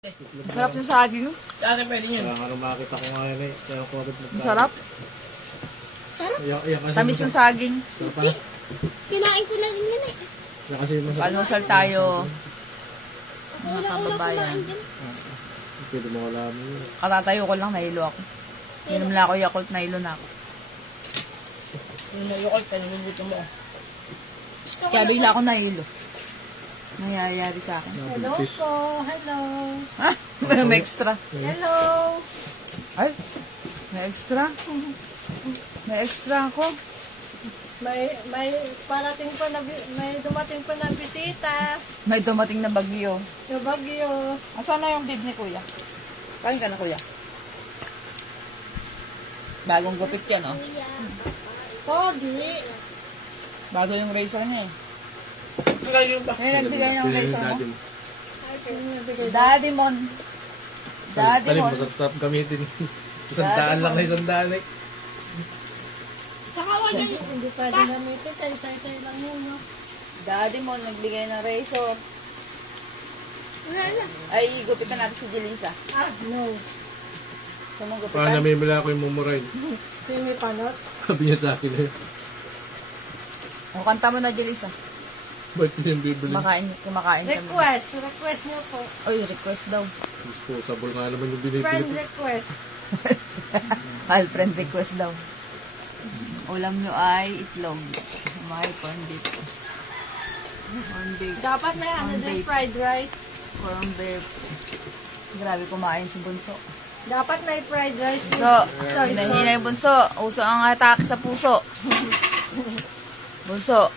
Masarap yung saging. Kaya pwede yan. Kaya makita ko nga yun eh. Kaya ko agad Masarap. Sarap. Tamis yung saging. Hindi. Kinain ko na rin yan eh. Kasi masarap. Palmusal tayo. Mga Wala kababayan. kumain dyan. Pwede mo alam yun. Katatayo ko lang, nahilo ako. Inom lang ako Yakult, nahilo na ako. Yung nayukot ka, niluluto mo. Kaya bigla ako nahilo. Nangyayari sa akin. Hello po. Hello. Ha? May extra. Hello. Ay, may extra. May extra ako. May parating pa na may dumating pa na bisita. May dumating na bagyo. Yung bagyo. Asan na yung bib ni kuya? Kain ka na kuya. Bagong gupit yan, oh. Pogi. Bago yung razor niya, eh. Ngayon ba? May nagbigay ng razor mo? Daddy Daddy Mon. Daddy Talim, Mon. masarap gamitin. Isandaan lang na isandaan eh. Saka wala yun. Hindi pwede gamitin. Tay-tay lang yun, no? Daddy Mon nagbigay ng razor. Wala na. Ay, gupitan natin si Jelisa. Ah, no. Gusto mong Parang gupitan? namimila ko yung mumurain. Simi panot. Sabi niya sa akin eh. O, kanta mo na, Jelisa. Ba't niya yung bibili? Kumakain kami. Request niyo po. Oy, request daw. Disposable nga naman yung Friend binibili. request. Al, friend request daw. Ulam nyo ay itlog. May corn beef. Corn beef. Dapat na ano Corn din, beef. fried rice. Corn beef. Grabe kumain si Bunso. Dapat may fried rice. So, Sorry, hinahina yung Bunso. Uso ang atake sa puso. Bunso.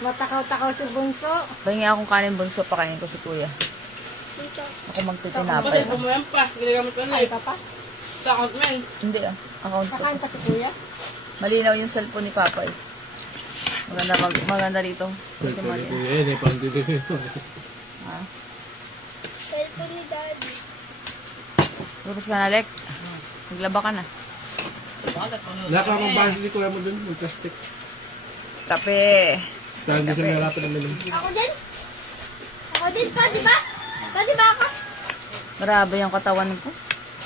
Matakaw-takaw si Bunso. Pahingi akong kanin Bunso. Pakainin ko si Kuya. Ako Kasi magtitinapay. bumayan pa. Ginagamit ko na Ay, eh. papa. Sa account mo yun. Hindi ah. Account ko. Kakain pa si Kuya. Malinaw yung cellphone ni Papa eh. Maganda rito. Kasi Pwede mali. ko yan eh. Pang dito. Ha? Cellphone ni Daddy. Tapos ka na, Lek. Maglaba ka na. Nakakabahas ni kuya mo dun. Mag-plastic. Kape. Kaya hindi siya nahirapan ng minum. Ako din. Ako din pa, di ba? Pa, di ba ako? Maraba yung katawan ko.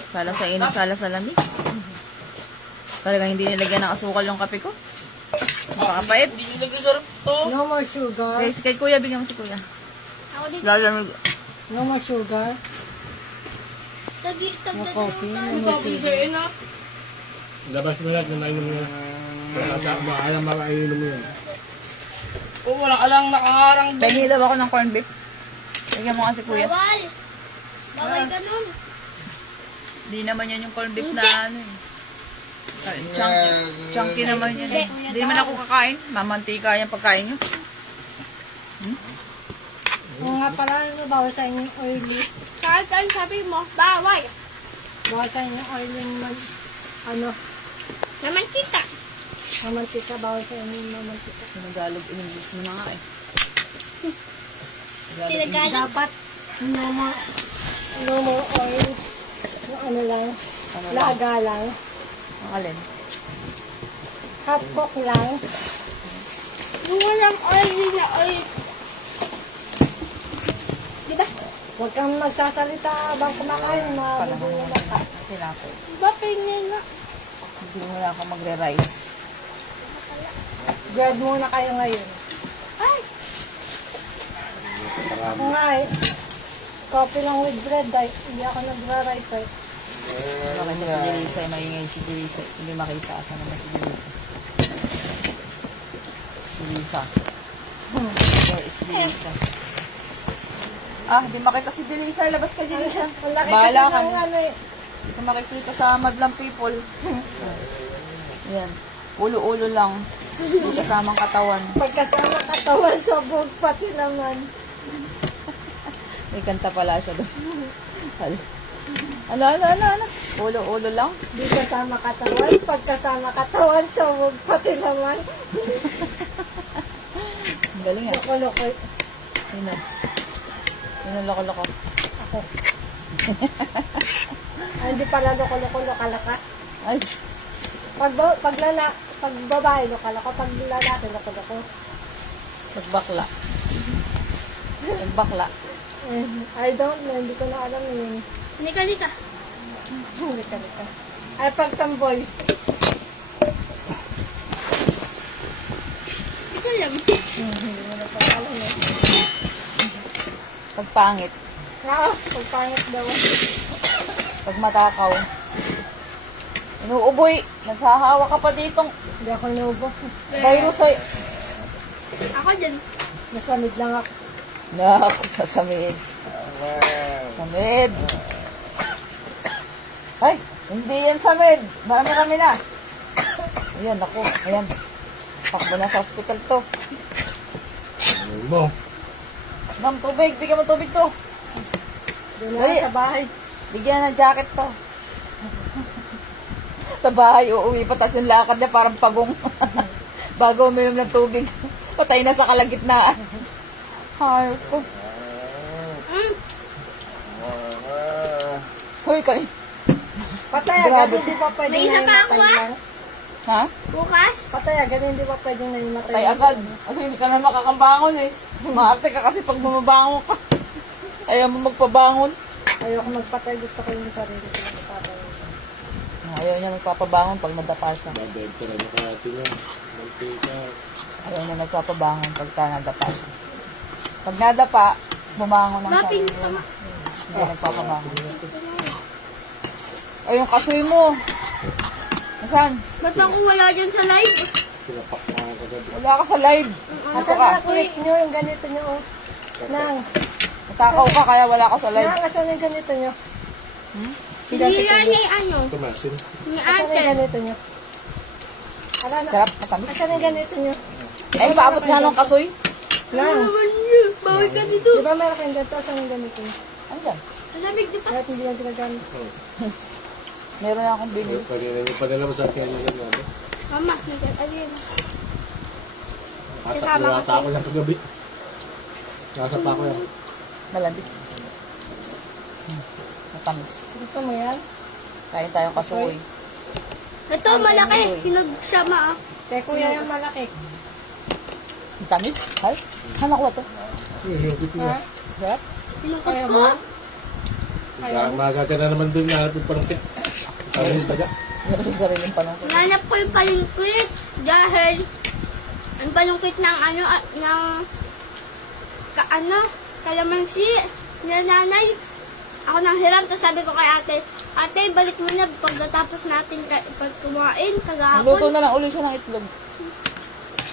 Sala sa init, sala sa lamig. Talagang hindi nilagyan ng asukal yung kape ko. Napakapait. Hindi nyo lagi sarap to. No more sugar. Okay, kay Kuya, bigyan mo si Kuya. Ako din. Lalo, No more sugar. No coffee. Ano No ba more ako sugar. sa'yo na? Labas mo lahat ng nainom niya. Alam makainom mo yan. Oo, walang alang nakaharang doon. pengi daw ako ng corn beef. Bigyan mo nga si Kuya. Bawal. Bawal ganun. Di naman yan yung corn beef na ano eh. Chunky. Chunky naman yan eh. Hindi naman ako kakain. Mamantika yung pagkain nyo. Oo nga pala, ano, bawal sa inyo yung oily. Kahit ano sabi mo, bawal. Bawal sa inyo yung oily naman. Ano, Naman kita. mamantika. Bawal sa inyo yung mamantika. Sinagalog English mo na nga eh. Sinagali. Dapat no more oil. Yung ano lang, Ano lang? laga lang. Ang alin? Hot cook lang. Yung walang oil na oil. Diba? Huwag kang magsasalita habang kumakain. Mabubulan ka. Tinapay. Diba pinyin na? Hindi mo na ako magre-rice. Bread muna kayo ngayon. Ay! Ako nga eh. Coffee lang with bread. Hindi ako nagra-rice eh. Makita si Jelisa, maingay si Jelisa. Hindi makita. Saan naman si Jelisa? Jelisa. Where is Jelisa? Ah, di makita si Jelisa. Labas ka, Jelisa. Malaki kasi Bahala ka ng na. ano eh. Hindi makikita sa madlang people. Yan. Ulo-ulo lang. Hindi kasamang katawan. Pagkasama katawan sa bug pati naman. May kanta pala siya doon. Ano? Ulo-ulo lang. Di kasama katawan. Pagkasama katawan sa bug pati naman. Ang galing ah. Loko-loko. Yun na. Yun ang loko-loko. Ako. Ay, hindi pala loko-loko, lokalaka. Ay, Pag babae, lokalaka. Pag lalaki, loko-loko. nagbakla. Nagbakla. I don't know, hindi ko na alam yun. Nika. Halika. Ay, pagtamboy. Ito lang. Hindi mo na pag-alam eh. Pagpangit. Pagpangit daw. Pag matakaw. Inuuboy. Naghahawa ka pa ditong Hindi ako inuubo. virus ay. Ako dyan. Nasamid lang ako. Nak, sasamid. Samid. Ay, hindi yan samid. Marami-rami na. Ayan, ako. Ayan. Pakbo na sa hospital to. Ano mo? Ma'am, tubig. Bigyan mo tubig to. Doon Dali. na sa bahay. Bigyan ng jacket to. Sa bahay, uuwi pa. Tas yung lakad niya parang pagong. Bago uminom ng tubig. Patay na sa kalagitnaan. Hayop ko. Hoy, kayo. Patay Grabe. agad, hindi pa pwedeng May isa pa ako, naimatay ah. lang. Ha? Bukas. Patay agad, hindi pa pwedeng naimatay. Patay agad. Kasi hindi ka na makakambangon eh. Maarte ka kasi pag bumabangon ka. Ayaw mo magpabangon. Ayoko magpatay, gusto ko yung sarili ko magpatay. Ayaw niya nagpapabangon pag nadapa siya. Babenta na ba kaya ito yan? Mantika. Ayaw niya nagpapabangon pagka nadapa siya. Pag nadapa, bumangon ng Maping sarili. tama. Hindi nagpapabangon. Ay, yung kasoy mo. Nasaan? Ba't ako wala dyan sa live? Pinapak na ako agad. Wala ka sa live. Asan ka? na clip nyo, yung ganito nyo, oh. Nang, Natakaw ka kaya wala ka sa live. nang, asan yung ganito nyo? Hindi yan ni ano. Tumasin. Ni Asan ate. yung ganito nyo? Ala na, Sarap, matamis. asan yung ganito nyo? Ay, paabot nga nung kasoy. Nang, Bawal ka dito. di ba meron kayong ganito, asan yung ganito nyo? Ano yan? Ang lamig dito. Kahit hindi yan ginagamit. Meron na akong binili. Padala mo sa akin yan natin. Mama, ayun. At Kasama yata kasi. ako lang kagabi. Nasa pa ako yan. Malamig. Matamis. Gusto mo yan? Kain tayong kasoy. Ito, malaki. Pinagsama ah. Kaya kuya yung malaki. Matamis? Ay, saan nakuha to? Hihigit Ha? niya. Sarap? Tinungkot Kaya ko. mo? Magaga na naman doon na harapin parangkit. Alis ka dyan. Meron yung sariling panong ko. Nanap ko yung palingkwit. Dahil, ang palingkwit ng ano, kalamansi. Nila nanay. Ako nang hiram. Tapos sabi ko kay ate, ate, balik mo na pagkatapos natin pag kumain, Magluto kagahapon. na lang ulit siya ng itlog.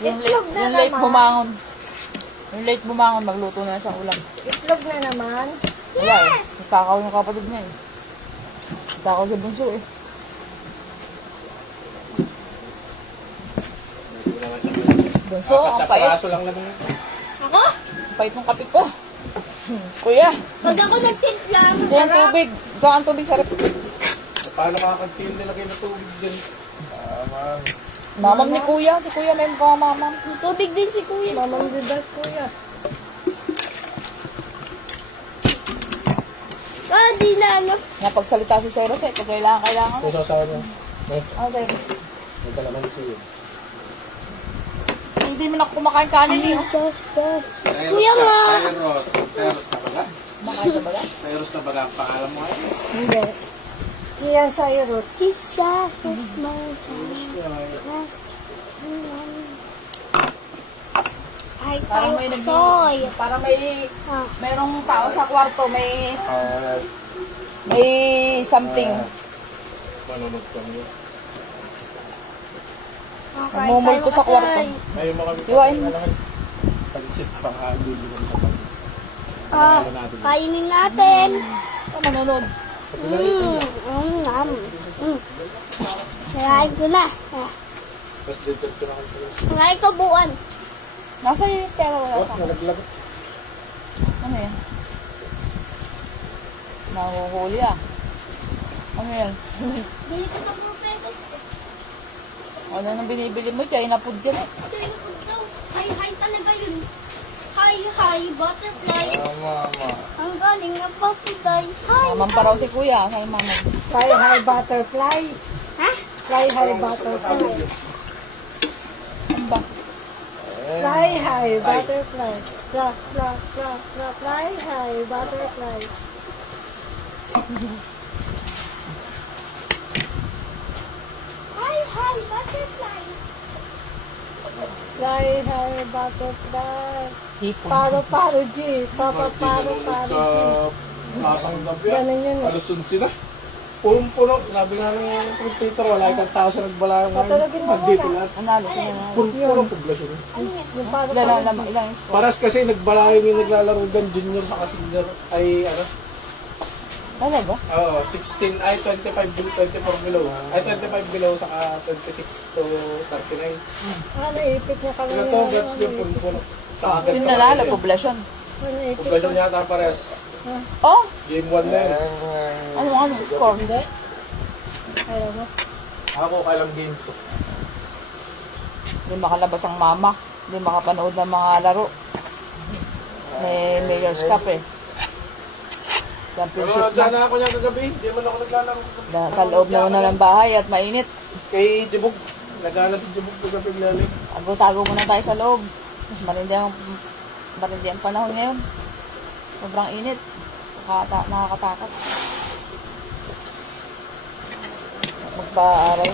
Itlog na Yung late naman. bumangon. Yung late bumangon, magluto na lang siyang ulam. Itlog na naman. Wala eh. Nagkakaw yung kapatid niya eh. Nagkakaw sa bunso eh. Bunso, ang pait. Kaso lang naman. Ako? Ang pait ng kape ko. Kuya, Pag ako nagtimpla, ito ang tubig. Ito ang tubig sa rep. Paano makakagpil nilagay na tubig dyan? Mamam ni kuya. Si kuya may mukha mamam. tubig din si kuya. Mamang didas kuya. Di na ano. Napagsalita si Cyrus eh. Pag kailangan. Kung sasawa niya. Eh, Ano Cyrus? may kalaman siya. Hindi mo na kumakain kanin eh. Kuya nga. Teros na baga? Kumakain ka ba lang? Teros na baga ang pangalan mo ngayon? Hindi. Kiyan Cyrus. Sisa. Ay, Parang may soy. Parang may Ah. merong tao sa kwarto. May something. Manunod kami. Namumulto sa kwarto. Ngayon mo kami Iwain mo. pag-isip pang bibili kami sa pag. Ah, kainin natin. Oh, manonood. Kakain ko na. Tapos dito ko na kami. Kakain ko buwan. Nasa yung pera wala Oh, pa. nalaglag. Ano yan? Nahuhuli ah. Ano yan? Bili ko 10 pesos. Ano nang binibili mo? China food yan eh. China food daw. Hi talaga yun. Hi, butterfly. Ang galing ng papuday. Hi. Mamam pa raw si kuya. Say mama. Fly high butterfly. Ha? Fly high butterfly. Ano ba? Fly high, butterfly. Fly high, butterfly. Hi, hi, butterfly. Fly high, butterfly. Hipon. Paro-paro G. Papa paro-paro G. Masang gabi. Ganun yun. Alusun sila. Punong-puno. Sabi nga ng competitor, wala itang tao siya nagbalayang ngayon. Patulogin mo Nandito muna. lahat. Nanalo sila na. Punong-puno poblasyon. Yung paro-paro. Ilang score? Paras kasi nagbalayang yung naglalaro dyan, junior saka senior. Ay, ano? Talaga? Oo, 16, ay 24 below. Ay 25 below, saka 26 to 39. Naipit niya kami. Ito, that's yung punong-puno. Sa akin. Yung nanalo, poblasyon. Naipit Poblasyon yata pares. Oh! Game 1 na yun. Ano score? Hindi. Ayaw mo. Ako, kailang game 2. Hindi makalabas ang mama. Hindi makapanood ng mga laro. May Mayor's Cup eh. Pero Championship na. sana ako niya kagabi. Hindi man ako naglalaro kagabi. Sa loob naman na ng bahay at mainit. Kay Jibog. Nagana si Jibog kagabi lalim. Tago-tago muna tayo sa loob. Mas marindi ang panahon ngayon. Sobrang init. Nakakatakot. Magpa-araw.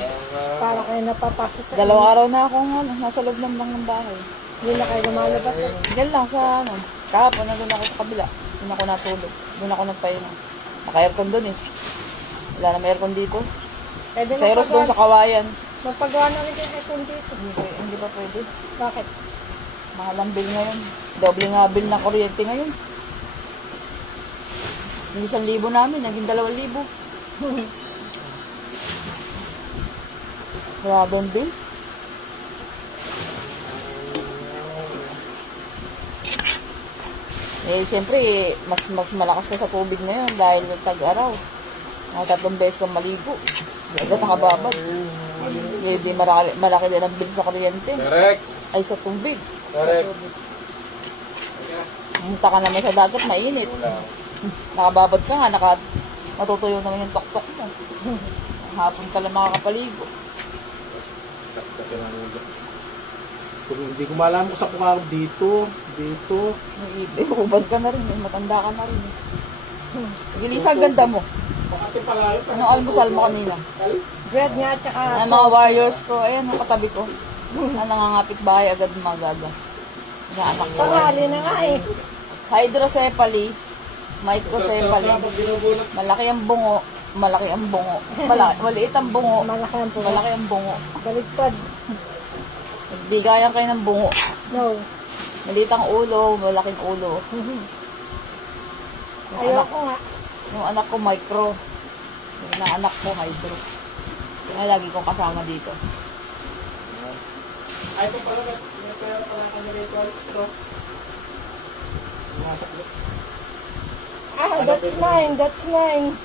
Para kayo napapasa sa 2 araw na akong nasa loob ng bahay. Hindi na kayo lumalabas. Diyan lang sa kahapon nandun ako sa kabila. Doon ako natulog. Doon ako nagpahinga. Naka-aircon doon eh. Wala na may aircon dito. Pwede Sa Eros doon sa Kawayan. magpagawa na rin yung aircon dito. Hindi pa pwede. Bakit? Mahal ang bill ngayon. Doble nga bill ng kuryente ngayon. Yung 1,000 namin, naging 2,000. Grabe ang bill. Eh, siyempre, mas malakas ka sa tubig ngayon dahil tag-araw. Mga 3 beses kang maligo. Agad nakababad. Eh, di malaki din ang bill sa kuryente. Correct. Ay, sa tubig. Correct. Pumunta ka naman sa dagat, mainit. Nakababad ka nga, matutuyo naman yung tuktok mo. Hapon ka lang makakapaligo. Kung hindi ko malaman kung sa Pukarab dito. Ubad ka na rin, matanda ka na rin. Gilisa, ang ganda mo. Bakit pala? Anong almusal mo kanina? Bread nga, tsaka Ang mga warriors ko, ayan, ang katabi ko. Ang nangangapit bahay, agad magaga. Naanak ko. tanghali na nga eh. Hydrocephaly, microcephaly, malaki ang bungo, maliit ang bungo, Malaki ang puno. malaki ang bungo. Baligtad. Nagbigayan kayo ng bungo. No. Maliit ang ulo, malaking ulo. Ayoko nga. Yung anak ko micro. Yung anak ko hydro. Kaya lagi kong kasama dito. Ay, ito pala. May pera pala kami rito. Ito. That's mine. That's mine.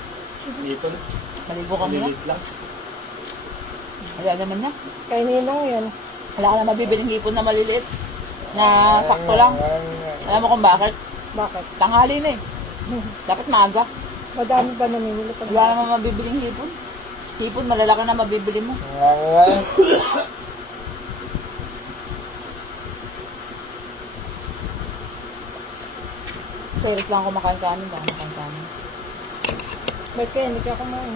Dito. Maligo kami na. Maliit lang. Wala naman na. Kay Ninang yan. Wala ka na mabibiling hipon na maliliit. Na sakto lang. Alam mo kung bakit? Bakit? Tanghali na eh. Dapat maaga. Madami ba namimili pag Wala naman mabibiling hipon. Hipon, malalaki na mabibili mo. Sa hirap lang kumakain kanin, baka makain kanin. Ba't kaya hindi ka kumain?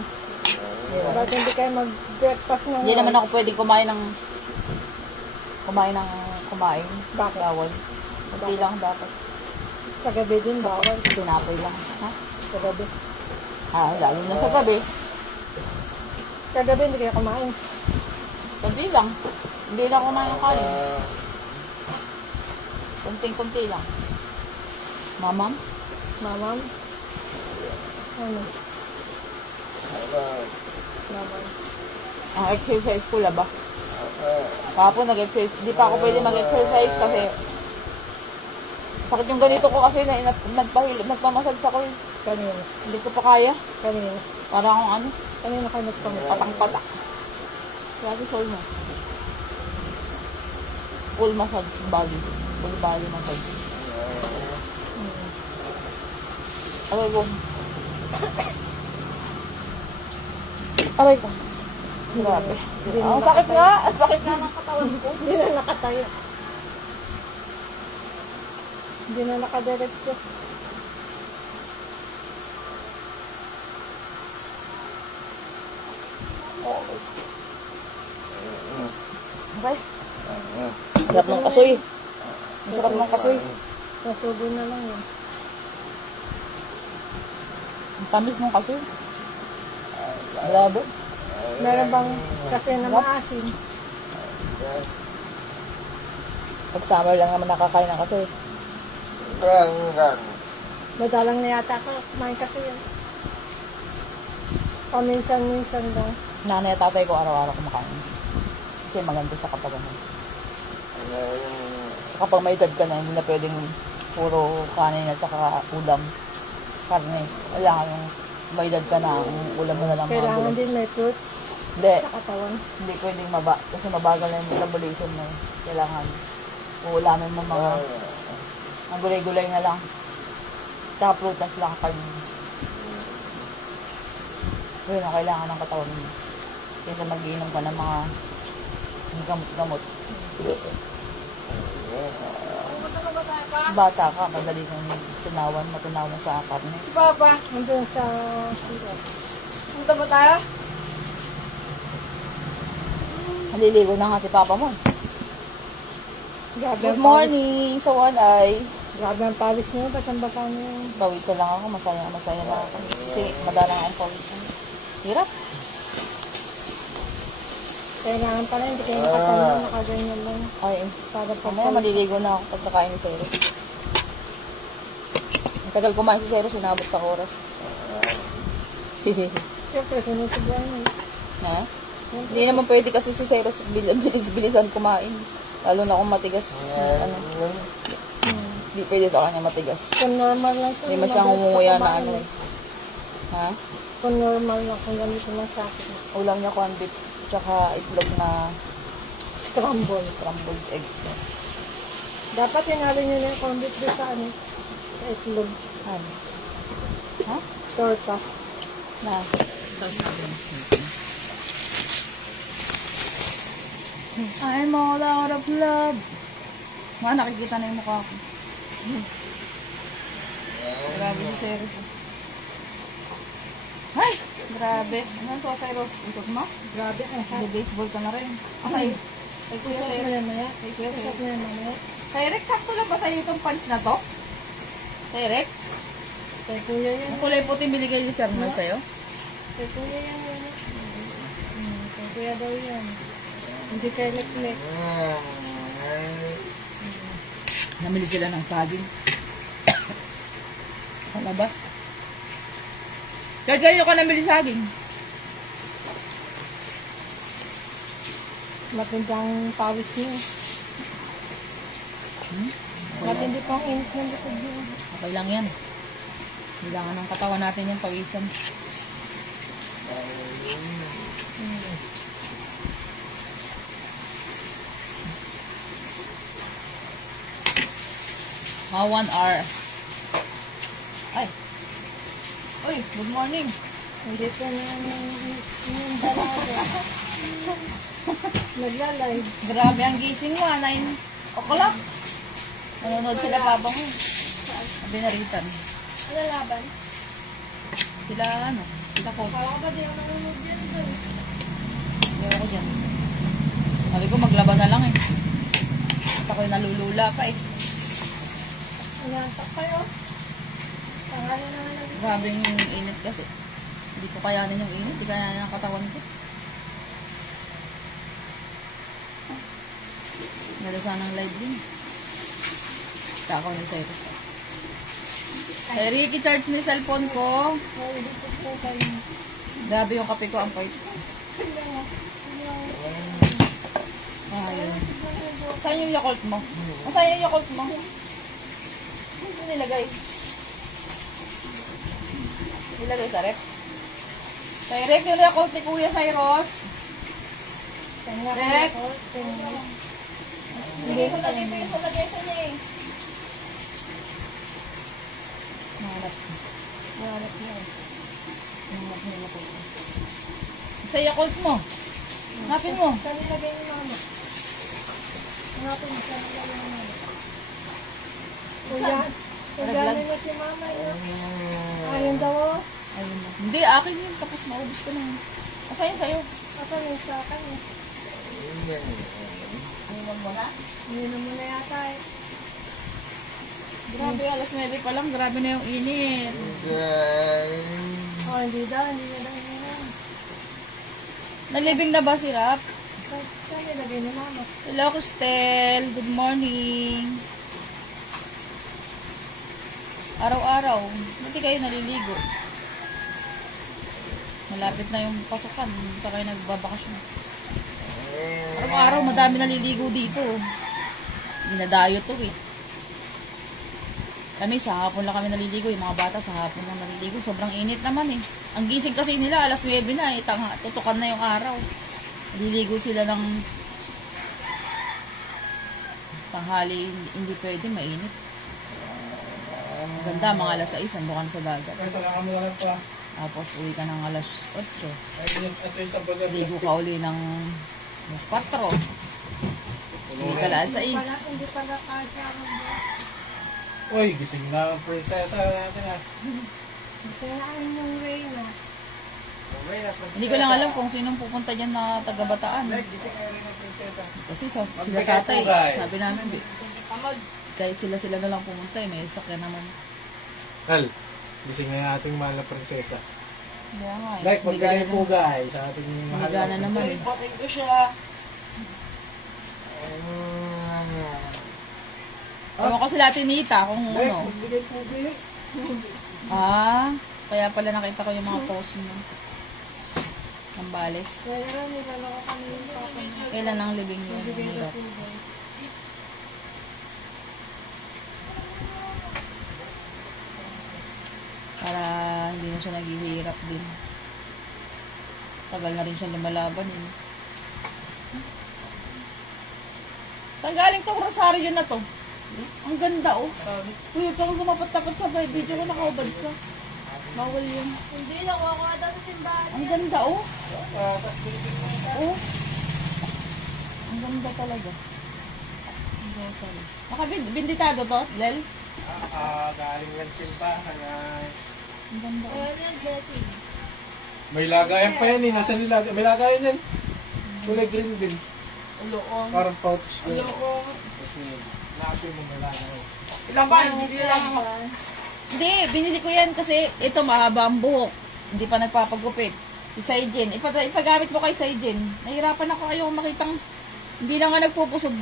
Ba't hindi kayo mag-breakfast ng Hindi naman ako pwedeng kumain. Bakit? Bawal. Kunti lang dapat. Sa gabi din, bawal. Tinapay lang. Ha? Sa gabi. Lalo na sa gabi. Kagabi hindi kayo kumain. Kunti lang. Hindi lang kumain ng kanin. Kunting-kunti lang. Mamam? Mamam? Ano? Mamam. Ang exercise ko ba? Kapon nag-exercise. Di pa ako pwede mag-exercise kasi sakit yung ganito ko kasi na nagpamasage ako eh. Kanina. Hindi ko pa kaya. Kanina. Para akong ano, Kanina kayo nagpamukha. patang-patak. Kaya sol mo. Full massage body. Full body massage. Aray ko. Aray ko. Grabe. Ang sakit nga. Ang sakit nga ng katawan ko. Hindi na nakatayo. Hindi na nakadiretso. Okay. Sarap ng kasoy. Ang sarap ng kasoy. Sa subo na lang yun. Ang tamis ng kasoy. Grabe. Meron bang kasi na maasim? Pag summer lang naman nakakain ng kasoy. Madalang na yata ako. Kumain kasi yun. Paminsan-minsan lang. Nanay at tatay ko araw-araw kumakain. Kasi maganda sa katawan mo. Kapag may edad ka na, hindi na pwedeng puro kanin at saka ulam. Karne. Kailangan yung may edad ka na, ang ulam mo na lang mga Kailangan gulay. din may fruits Hindi. sa katawan. Hindi pwedeng kasi mabagal na yung metabolism mo. Kailangan uulamin mo mga ang gulay-gulay na lang. Tsaka prutas lang kayo. Yun ang kailangan ng katawan mo. Kaysa mag-iinom ka ng mga gamot-gamot. Bata ka, madali kang matunawan sa karne. Si Papa. Nandun sa syrup. Punta ba tayo? Naliligo na nga si Papa mo. Grabe Good ang morning sa one eye. pawis. Grabe ang pawis niyo. Basang-basa niyo. Pawisa lang ako, masaya na ako. Kasi madalang akong pawisan. Hirap. Kailangan pala hindi kayo nakasama. Nakaganyan lang. Ay, Para mamaya maliligo na ako pagkakain ni Cero. Ang tagal kumain si Cero, sinabot sa oras. Siyempre, sinusubuan mo. Ha? Hindi naman pwede kasi si Cero bilis-bilisan kumain. Lalo na kung matigas. Hindi pwede sa kanya matigas. Kung normal lang siya. Hindi man siya ngumunguya na ano eh. Ha? Kung normal lang, kung ganito lang sa akin. Ulam niya corned beef, tsaka itlog na scrambled egg. Dapat hinalo nyo na yung condit doon sa ano. Sa itlog. Ano? Ha? Torta. Na. Tapos natin. I'm all out of love. Mga nakikita na yung mukha ko. Grabe si Cyrus. Ay! Grabe. Ano to, Cyrus? Ikot mo? Grabe ang hot. Baseball ka na rin. Okay. Kay Kuya Sasap Cyrus. mo yan maya. Kay Kuya Sasap Cyrus. mo yan maya. Cyrus, sakto lang ba sa'yo itong pants na to? Cyrus? Kay kuya yan. Ang kulay puti binigay ni Sir Mel sa'yo? Kay kuya yan. Kay kuya daw yan. Hindi kay Lex-Lex. Namili sila ng saging. Sa labas. Kaya ko namili saging. Matindang pawis niyo. Matindi pang init ng likod niyo. Okay lang yan. Kailangan ng katawan natin yung pawisan. Mga 1 hour. Ay. Uy, good morning. Hindi po na yung dalaga. Nagla-live. Grabe ang gising mo, 9 o'clock. Nanonood sila papa mo. Sabi na Ritan. Ano laban? Sila ano, sila ko. Kala ko ba di ako nanonood yan doon? Hindi ako dyan. Sabi ko maglaban na lang eh. At ako'y nalulula pa eh. Inantak kayo. Pangalan naman ng Grabe yung init kasi. Hindi ko kayanin yung init. Hindi kayanin ang katawan ko. Gala sanang live din. Kaya ako ni Cyrus. Hey Ricky, charge mo yung cellphone ko. Grabe yung kape ko. Ang pait. Ayun. Saan yung Yakult mo? Saan yung Yakult mo? Ano nilagay? Nilagay sa rep? Rek, yung Yakult ni Kuya Cyrus. Rek! Hindi ko na dito yung sulagesa niya eh. Nahanap. Nahanap niya eh. Nahanap niya na po. Sa Yakult mo. Hanapin mo. Saan nilagay ni mama? Hanapin mo, saan nilagay ni mama? Kuya, Nalaglag. na si mama yun. Ayun daw oh. Ayun na. Hindi, akin yun. Tapos naubos ko na yun. Asa yun sa'yo? Asan yung sa akin eh. Ayun mo na. Iinom mo na yata eh. Grabe, alas 9 pa lang. Grabe na yung init. Oh, hindi na iinom. Nalibing na ba si Rap? Saan nilagay ni mama? Hello, Cristel. Good morning. Araw-araw. Buti kayo naliligo. Malapit na yung pasukan. Hindi pa kayo nagbabakasyon. Araw-araw, madami naliligo dito. Dinadayo to eh. Kami, sa hapon lang kami naliligo. Yung mga bata, sa hapon lang naliligo. Sobrang init naman eh. Ang gising kasi nila, alas 9 na eh. Tutukan na yung araw. Naliligo sila ng tanghali. Hindi pwede, mainit. Ang ganda, mga alas 6, ando ka na sa dagat. Ito lang kami lang pa. Tapos uwi ka ng alas 8. Ito yung sa Tapos ligo ka uli ng alas 4. Uwi ka alas 6. Hindi pala kaya Uy, gising na ang prinsesa natin ah. Sinaan yung Reyna. Hindi ko lang alam kung sinong pupunta dyan na taga-Bataan. Gising na rin ang prinsesa. Kasi sila Magbigay tatay, pugay. sabi namin, kahit sila na lang pumunta, may sakyan naman. Hal, gising na yung ating mahal na prinsesa. Kaya nga eh. Like, magbigay po guys sa ating mahal Higana na naman eh. prinsesa. ko siya. Ewan ko sila tinita kung Like, ano. magbigay po guys. Kaya pala nakita ko yung mga post niya. Ng Bales. Kaya lang nilalako kami yung papa. Kailan ang libing yun? Bigay na Hirap. po guys. Para hindi na siya naghihirap din. Tagal na rin siya lumalaban eh. Saan galing tong rosaryo na to? Ang ganda oh. Uy, huwag kang lumapat-tapat sa video ko, nakaubad ka. Bawal yun. Hindi, nakuha daw sa simbahan. Ang ganda oh. Oh. Ang ganda talaga. Ang rosaryo. Nakabinditado to, Lel? Galing ng silbahan ay... Ang ganda oh. Ayan yan, Betty. May lagayan pa yan eh. Nasa nilagay? May lagayan yan. Kulay green din. Uloong. Parang pouch. Uloong. Kasi natin mo may lagayan. Ilang ba? Hindi, binili ko yan kasi ito mahaba ang buhok. Hindi pa nagpapagupit. Si Saijin. Ipagamit mo kay Saijin. Nahirapan ako kayo makitang hindi na nga nagpupusog.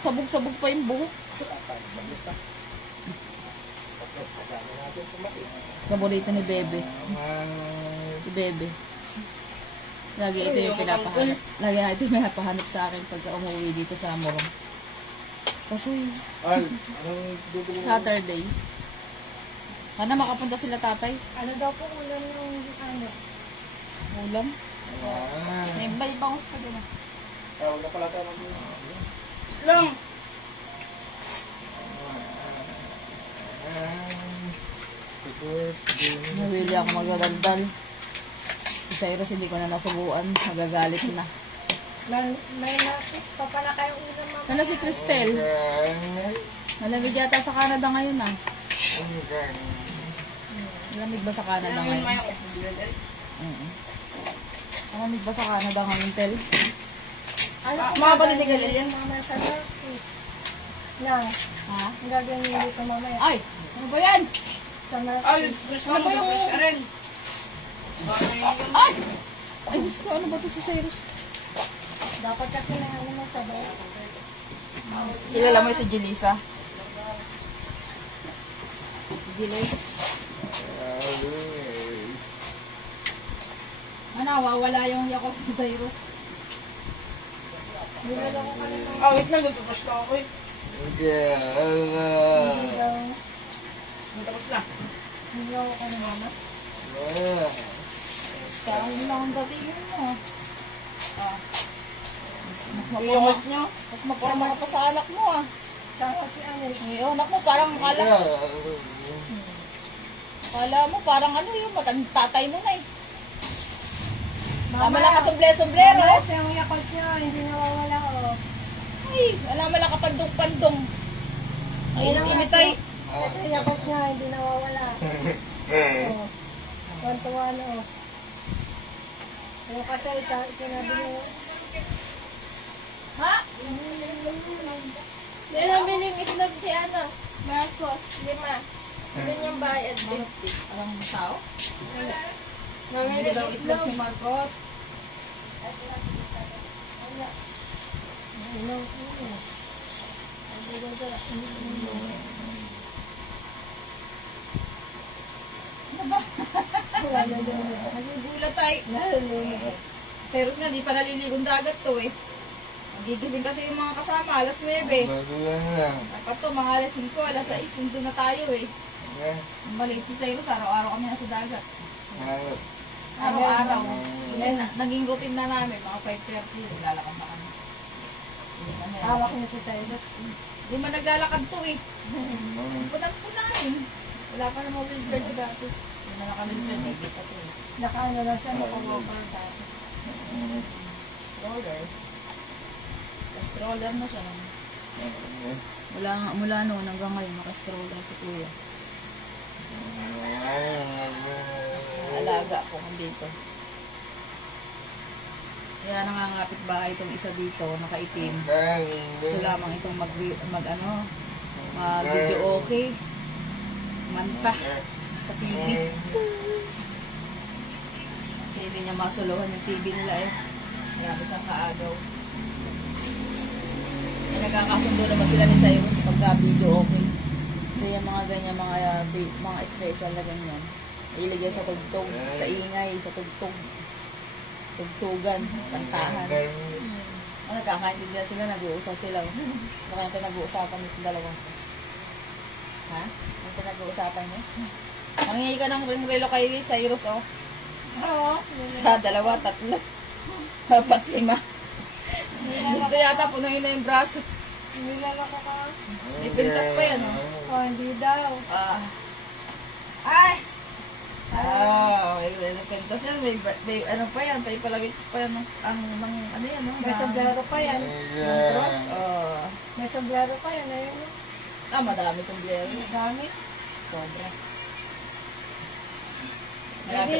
Sabog-sabog pa yung buhok. Paborito ni Bebe. Si Bebe. Lagi ito yung pinapahanap. Lagi na ito yung pinapahanap sa akin pagka umuwi dito sa Morong. Kasoy, Al, anong dugo mo? Saturday. Sana makapunta sila tatay. Ano daw po ulan yung ano? Ulam. May balibangos pa din ah. Huwag na pala tayo mag- Lang! Nawili ako magagandal. Si Cyrus hindi ko na nasubuan. Magagalit na. May nasis pa pala kayong ulam mama. Nana si Cristel. Malamig yata sa Canada ngayon ah. Malamig ba sa Canada ngayon? Malamig ba sa Canada ngayon, Tel? Ano kung mga balinigal yan? Mama sa North. Na, Ha? ang gagawin niyo dito mamaya. Ay! Ano ba yan? Sa North. Ano ba yung... Ay! Ay, Diyos ko, ano ba ito si Cyrus? Dapat kasi na ano mo sabay. Kilala mo yung si Jelisa? Gilis. Nawawala yung yakot ni Cyrus. Nilalako ka na ng Wait lang, nagtapos na ako eh. nilaw. Nagtapos na. Nilalako ka na mama. Parang yun lang ang gawin mo. Mas maporma ka pa sa anak mo ah. Siya kasi ano, Yung anak mo parang kala mo parang ano yung tatay mo na eh. Tama lang ka sombrero. mama, yung yakot niya, hindi nawawala oh. Ay, alam mo lang ka pandong-pandong. Ay, init tayo. Ito yakap niya, hindi nawawala. Oh. Tuwan-tuwa na oh. Pero kasi sinabi niyo, Ha? Nilabiling itlog si ano, Marcos, 5. Yan yung bayad din. Parang tao? Mamili Hindi daw ng itlog itlog. si Marcos. Nagugulat tayo. Seros nga, di pa naliligong dagat to eh. Nagigising kasi yung mga kasama, alas 9. Dapat to, mga alas 5, alas 6, nandun na tayo eh. Maliit si Cyrus, araw-araw kami nasa dagat. Araw-araw. Naging routine na namin, mga 5:30, naglalakad na kami. hawak niya si Cyrus. Di man naglalakad to eh. Punang-punahin. Wala pa na wheelchair ko dati. Hindi na naka-wheelchair, may dito to eh. Nakaano lang siya, naka-walker dati. Stroller. Stroller na siya. Mula noon hanggang ngayon, naka-stroller si Kuya. Alaga po kung dito. Kaya nangangapit bahay itong isa dito, nakaitim. Gusto lamang itong mag-video okay. Manta sa TV. Kasi hindi niya masuluhan yung TV nila eh. Marami siyang kaagaw. Eh, nagkakasundo naman sila ni Cyrus pagka video okay. Kasi yung mga ganyan, mga special na ganyan. Iligay sa tugtog, sa ingay, sa tugtog. Tugtugan, kantahan. Nagkakaintindihan sila, nag-uusap sila. Baka yung pinag-uusapan nito dalawa. Ha? Yung pinag-uusapan niyo? Mangingi ka ng ring-relo kay Cyrus, oh. Oo. Sa 2, 3, 4, 5. Gusto yata punuin na yung braso. Nilalaka ka. May pintas pa yan, oh. Oh, hindi daw. Ay! May pintas yan. May ano pa yan. May palawit pa yan. Ano yan, no? May sombrero pa yan. Ng cross. May sombrero pa yan. Ayun. Madami sombrero. Dami. Sobra.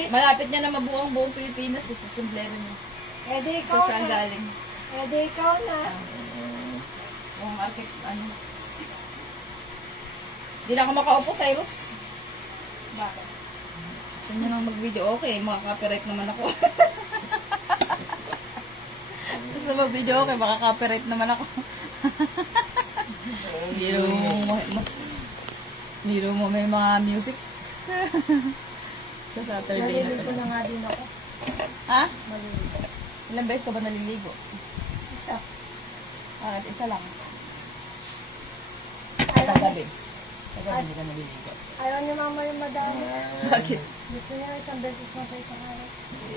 Malapit niya na mabuo ang buong Pilipinas sa sombrero niya. Eh di Sa ikaw saan na. galing? Eh di ikaw na. Yung architect, ano? Hindi na ako makaupo, Cyrus. Bakit? Gusto niyo nang mag-video, okay. Maka-copyright naman ako. Gusto mag-video, okay. Maka-copyright naman ako. Biro mo may mga music. Sa Saturday na Naliligo pala. na nga din ako. Ha? Maliligo. Ilang beses ka ba naliligo? Isa. Bakit? Isa lang. Ayaw Sa niya, gabi. Sa gabi hindi ka naliligo. ayaw niya mama yung madami. Bakit? Gusto niya isang beses na sa isang araw.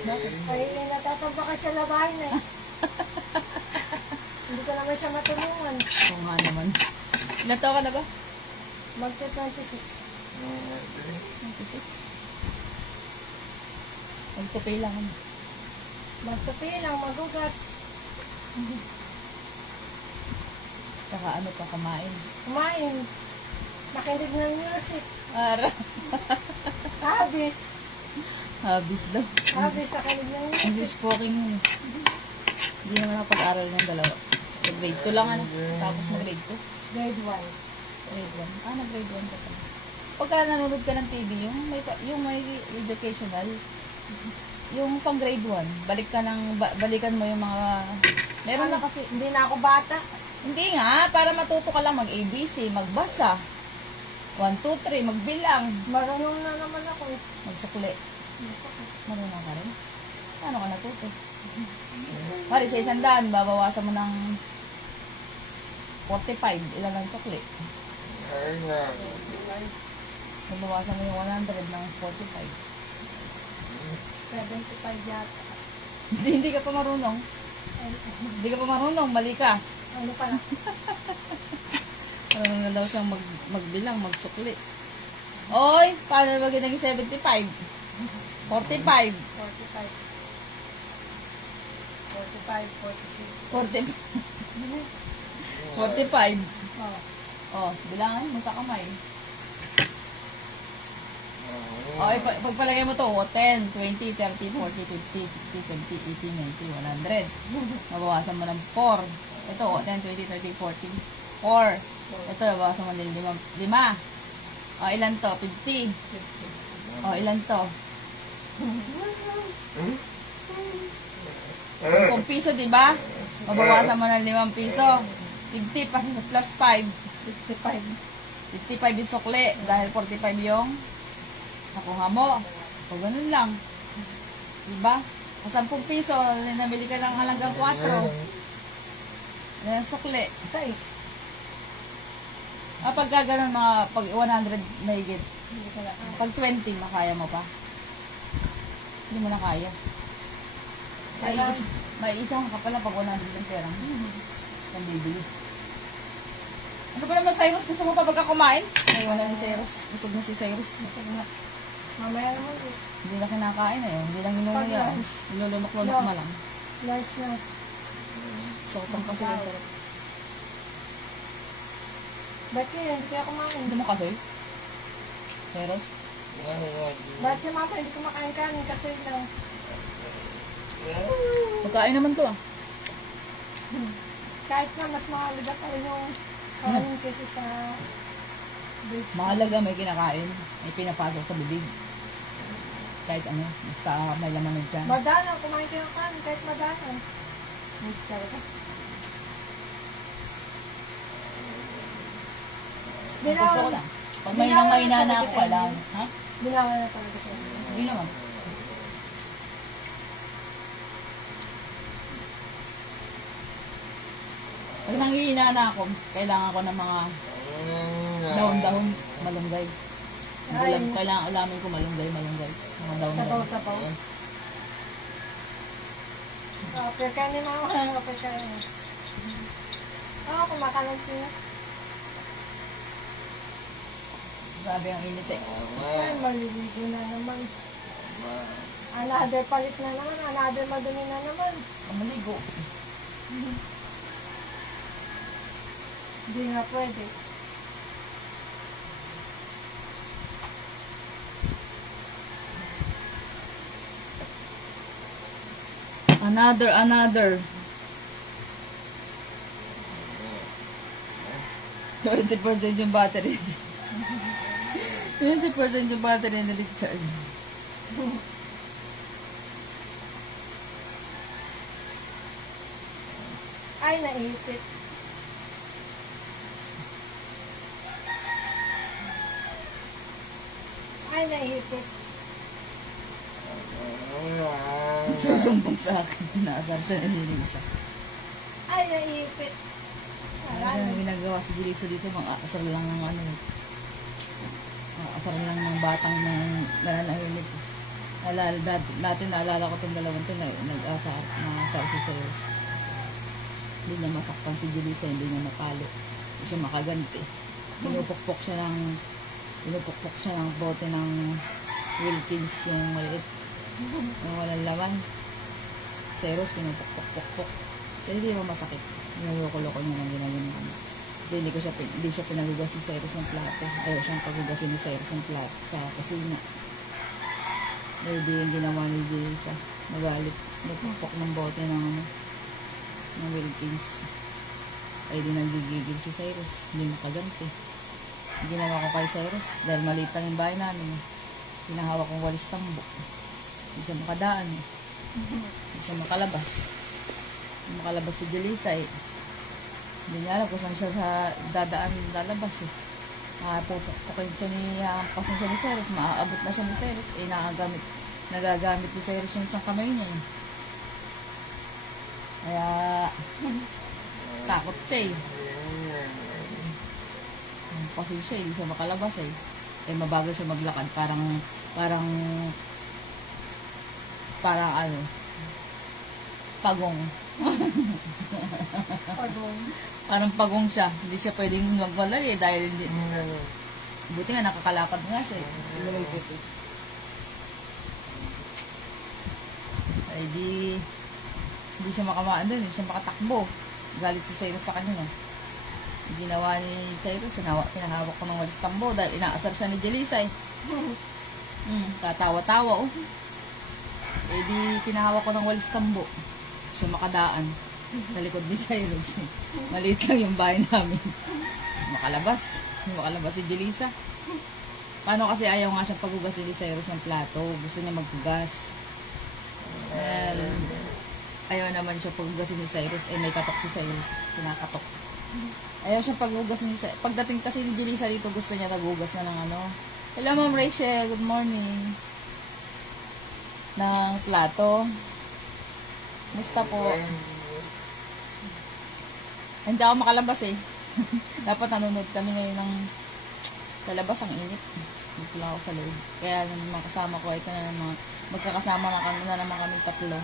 Bakit? Ay, natatamba ka siya labahin eh. Hindi ko naman siya matulungan. Oo nga naman. Ilan taon ka na ba? Magka-26. 26. Magtupay lang. Magtupi lang, magugas. Saka ano pa, kumain. Kumain. Makinig ng music. Ara. Habis. Habis daw. Habis sa kinig ng music. English speaking yun. Hindi naman ako pag-aral ng dalawa. Grade 2 lang ano. Tapos mag-grade 2. Grade 1. Grade 1. Nag-grade 1 ka pala. Pagka nanonood ka ng TV, yung may educational, yung pang grade 1, balikan mo yung mga, meron na kasi, Hindi na ako bata. hindi nga, para matuto ka lang mag-ABC, magbasa, 1, 2, 3, magbilang, Marunong na naman ako eh. magsukli. Marunong ka rin? Paano ka natuto? Pari sa 100, babawasan mo ng 45, ilan ang sukli? Babawasan mo yung 100 ng 45. 75 yata. Hindi ka pa marunong. Hindi ka pa marunong, mali ka. Ano pala? Marunong na daw siyang magbilang, magsukli. Oy, paano ba naging 75? 45. 45. 45, 46. 45. Oh. Oh, bilangan mo sa kamay. Oh, pagpalagay mo to, 10, 20, 30, 40, 50, 60, 70, 80, 90, 100. Mabawasan mo ng 4. Ito, 10, 20, 30, 40, 4. Ito, mabawasan mo din 5. O, ilan to? 50. O, ilan to? 10 piso, di ba? Mabawasan mo ng 5 piso. 50 plus 5. 55. 55 yung sukli, dahil 45 yung nakuha mo. O, ganun lang. Diba? Sa 10 piso, namili ka ng halagang 4. Yan sukli. 6. Pag gano'n mga, pag 100 mahigit. Pag 20, makaya mo pa. Hindi mo na kaya. May isang ka pala pag 100 ng pera. Ang bibili. Ano ba naman, Cyrus? Gusto mo pa baga kumain? Ayaw na ni Cyrus. Busog na si Cyrus. Mamaya naman. Hindi na kinakain eh. Hindi lang inuuya. Nilulunok-lunok na lang. Lunch na. Sotong kasi yung sarap. Ba't kaya hindi kaya kumain? Hindi mo kasi? Cyrus? Ba't si mama hindi kumakain kanin kasi lang. Magkain naman to ah. Kahit na mas mahalaga pa rin yung kanin kaysa sa beach. Mahalaga may kinakain. May pinapasok sa bibig. Kahit ano. Basta may laman ng tiyan. Madalang, kumain kayo ng kanin kahit madalang. Hindi talaga. Gusto ko lang. Pag may nang mainana ako pa lang. Ha? Binawa na talaga sa inyo. Hindi naman. Pag nangihinana ako, kailangan ko ng mga dahon-dahon, malunggay. Kailangan ulamin ko malunggay. Mga dahon-dahon. Sabaw-sabaw. Okay, kanin na ako. Okay, kanin. Oo, kumakalas niya. Grabe ang init eh. Ay, maliligo na naman. Another palit na naman. Another madumi na naman. Maligo. Hindi nga pwede. Another. 20% yung battery. 20% yung battery na recharge. Ay, naipit. Ay, naipit. Susumbong sa akin. Inaasar siya ni Lisa. Ay, naipit. Ang ginagawa si Lisa dito, mga asar lang ng ano. Asar lang ng batang ng nananahimik. Naalala ko itong dalawang ito, nag-asar si Cyrus. Hindi niya masakpan si Julissa, hindi niya mapalo. Hindi siya makaganti. Pinupukpok siya ng bote ng Wilkins, yung maliit. Yung walang laman. Cyrus, pinupukpok. Kaya hindi mo masakit. Niloko-loko niya ng ginagawa. Kasi hindi siya pinagugas ni Cyrus ng plato. Ayaw siyang pagugasin ni Cyrus ng plato sa kusina. Dahil di yung ginawa ni Julissa. Nagalit. Nagpukpok ng bote ng Wilkins. Ay di nagigigil si Cyrus. Hindi makaganti. Ginawa ko kay Cyrus dahil maliit lang yung bahay namin. Pinahawak kong walis tambo. Hindi siya makadaan. Hindi siya makalabas. Hindi makalabas si Julissa eh. Hindi niya alam kung saan siya lalabas eh. Pupukpukin siya pasan siya ni Cyrus. Maaabot na siya ni Cyrus. Eh nagagamit ni Cyrus yung isang kamay niya eh. Kaya takot siya eh. Kasi siya, hindi siya makalabas eh. Eh mabagal siya maglakad. Parang ano, pagong. Parang pagong siya. Hindi siya pwedeng magwalay eh. Dahil hindi. Buti nga nakakalakad nga siya eh. Ay hindi siya makamaan doon. Hindi siya makatakbo. Galit si Cyrus sa kanya. Ginawa ni Cyrus, pinahawak ko ng walis tambo dahil inaasar siya ni Jelisa eh. Tatawa-tawa oh. Eh di pinahawak ko ng walis tambo. Siya makadaan sa likod ni Cyrus. Maliit lang yung bahay namin. Makalabas. Makalabas si Jelisa. Paano kasi ayaw nga siya paghugasin ni Cyrus ng plato. Gusto niya maghugas. Ayaw naman siya paghugasin ni Cyrus. Eh may katok si Cyrus. Kinakatok. Ayaw siya paghugasin ni Cyrus. Pagdating kasi ni Jelisa dito, gusto niya naghugas na ng ano. Hello Ma'am Rachel, good morning. Ng plato. Musta po? Hindi ako makalabas eh. Dapat nanonood kami ngayon ng sa labas, ang init. Dito lang ako sa loob. Kaya yung mga kasama ko, ito na naman, magkakasama na naman kami tatlo.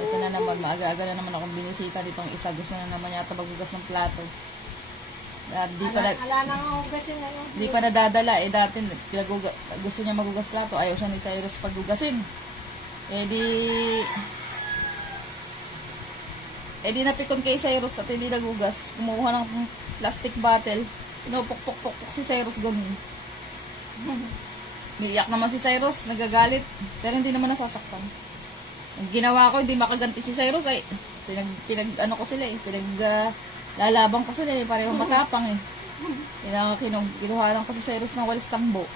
Ito na naman, maaga-aga na naman akong binisita ditong isa. Gusto na naman yata maghugas ng plato. Ala nang hugasin ngayon. Di pa nadadala. Eh dati, gusto niya maghugas plato. Ayaw siya ni Cyrus paghugasin. Eh di napikon kay Cyrus at hindi naghugas. Kumuha ng plastic bottle. Pinupok-pok-pok si Cyrus ganun. Umiiyak naman si Cyrus, nagagalit. Pero hindi naman nasasaktan. Ang ginawa ko, hindi makaganti si Cyrus ay pinag-ano ko sila eh. Lalabang ko sila eh. Parehong matapang eh. Kinuha ko si Cyrus ng walis tambo.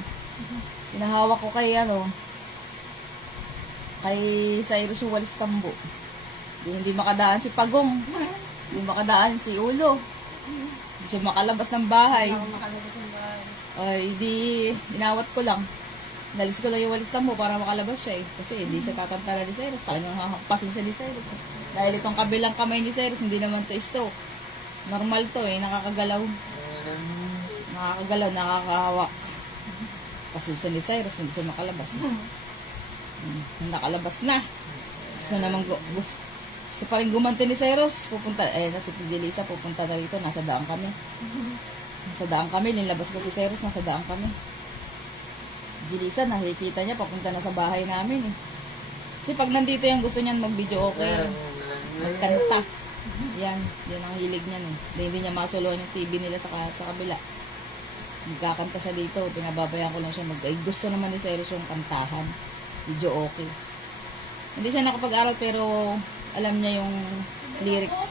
Pinahawak ko kay Cyrus yung walis tambo. Hindi makadaan si Pagong. Hindi makadaan si Ulo. Hindi siya makalabas ng bahay. Ay, inawat ko lang. Nalis ko lang yung walis tambo para makalabas siya eh. Kasi hindi siya tatantala ni Cyrus. Talagang hahakpasin siya ni Cyrus. Dahil itong kabilang kamay ni Cyrus, hindi naman to stroke. Normal to eh, nakakagalaw. Nakakahawak. Kasi siya ni Cyrus, hindi siya makalabas. Nakalabas na. Gusto pa rin gumanti ni Cyrus. Si Jelisa pupunta na rito. Nasa daan kami. Linlabas ko si Cyrus, nasa daan kami. Si Jelisa, nakikita niya, papunta na sa bahay namin eh. Kasi pag nandito yan, gusto niyan mag-video okay. Magkanta. Yan ang hilig niyan eh. Hindi niya masuluan yung TV nila sa kabila. Magkakanta siya dito. Pinababayan ko lang siya gusto naman ni Cyrus yung kantahan. Video okay. Hindi siya nakapag-aral pero alam niya yung lyrics.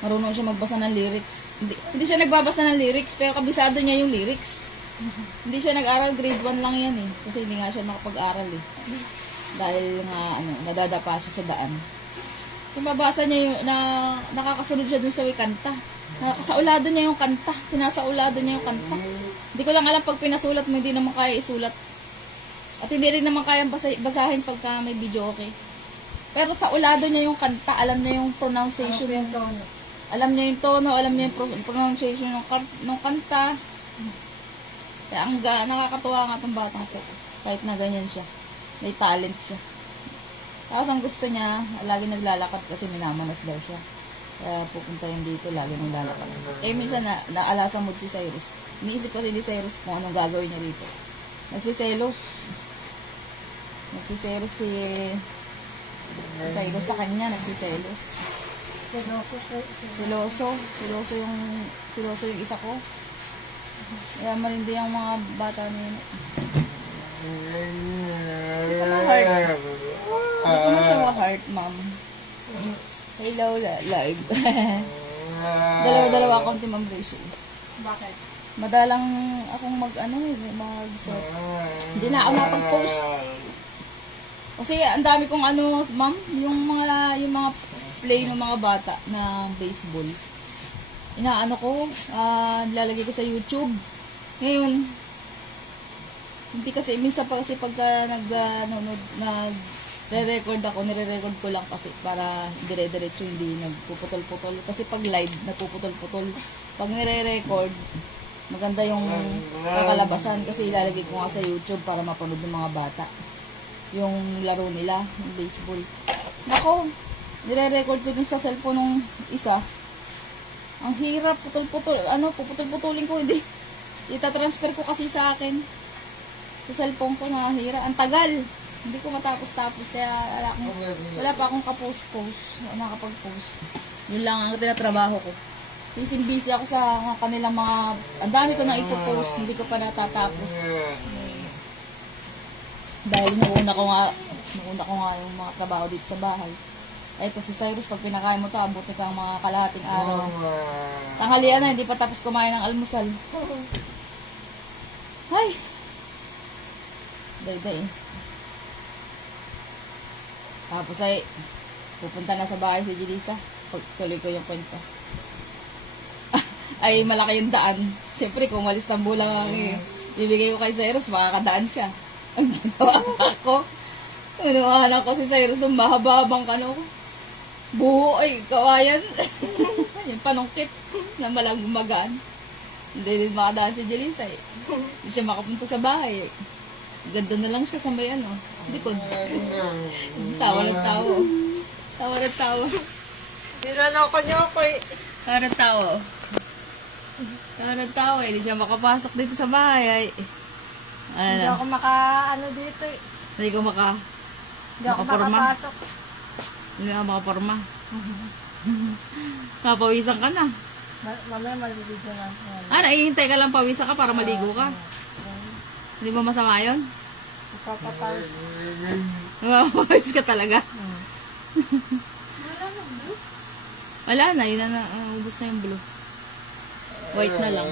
Marunong siya magbasa ng lyrics. Hindi siya nagbabasa ng lyrics pero kabisado niya yung lyrics. Hindi siya nag-aral, grade 1 lang yan eh. Kasi hindi nga siya nakapag-aral eh. Dahil nga nadadapa siya sa daan. Kung mabasa niya yung, nakakasunod siya dun sa kanta. Saulado niya yung kanta. Sinasaulado niya yung kanta. Hindi ko lang alam pag pinasulat mo, hindi naman kaya isulat. At hindi rin naman kayang basahin pagka may video okay. Pero saulado niya yung kanta. Alam niya yung pronunciation. Alam niya yung tono. Alam niya yung pronunciation ng kanta. Kaya nakakatuwa nga itong batang ko. Kahit na ganyan siya. May talent siya. Tapos ang gusto niya, lagi naglalakad kasi minamanas daw siya. Kaya pupunta yun dito, lagi naglalakad. Eh minsan naalasa mo si Cyrus. Iniisip kasi ni Cyrus kung anong gagawin niya dito. Nagsiselos si Cyrus sa kanya, nagsiselos. Siloso yung isa ko. Kaya marindi ang mga bata niya. Hindi ko na siya ma-heart, ma'am. Hello, live. Dalawa akong Team Rachel. Bakit? Madalang akong mag-set. Hindi na ako napag-post. Kasi ang dami kong ma'am, yung mga play ng mga bata na baseball. Nilalagay ko sa YouTube. Ngayon, hindi kasi, minsan pa kasi pagka nire-record ako, nire-record ko lang kasi para dire-diretso, hindi nagpuputol-putol. Kasi pag live, nagpuputol-putol. Pag nire-record, maganda yung kakalabasan kasi ilalagay ko nga sa YouTube para mapanood ng mga bata. Yung laro nila, yung baseball. Nako, nire-record ko dun sa cellphone ng isa. Ang hirap, puputol-putulin ko, hindi. Ita-transfer ko kasi sa akin. Sa cellphone ko na hira. Ang tagal. Hindi ko matapos-tapos. Kaya wala pa akong kapos-post. Nakapag-post. Yun lang ang tinatrabaho ko. busy ako sa kanilang mga, ang dami ko na ipopost, hindi ko pa natatapos. Dahil nauna ko nga yung mga trabaho dito sa bahay. Ito si Cyrus, pag pinakain mo ito, abuti kang mga kalahating araw. Tanghalian na, hindi pa tapos kumain ng almusal. Ay! Day. Tapos ay, pupunta na sa bahay si Jelisa. Pagtuloy ko yung kwento. Ay, malaki yung daan. Siyempre, kung malis ng bulang ang ibigay ko kay Cyrus, makakadaan siya. Ang ginawa ko. Inuwanan ko si Cyrus ng mahaba-habang kano ko. Buho ay kawayan. Yung panungkit na malang gumagaan. Hindi din makadaan si Jelisa eh. Hindi siya makapunta sa bahay eh. Ganda na lang siya sa may likod. Tawa ng tawa. Niloloko niyo ako eh. Tawa ng tawa eh. Hindi siya makapasok dito sa bahay ay. Hindi Ano? ako dito eh. Hindi ko Hindi ako makaporma. makapasok. Hindi ako makaporma. Papawisan ka na. Mamaya malibigyan lang. Naihintay ka lang pawisan ka para maligo ka. Hindi ba masama yun? Ipapapawis. Mapapawis ka talaga. Wala na, yun na, ubos na yung blue. White na lang.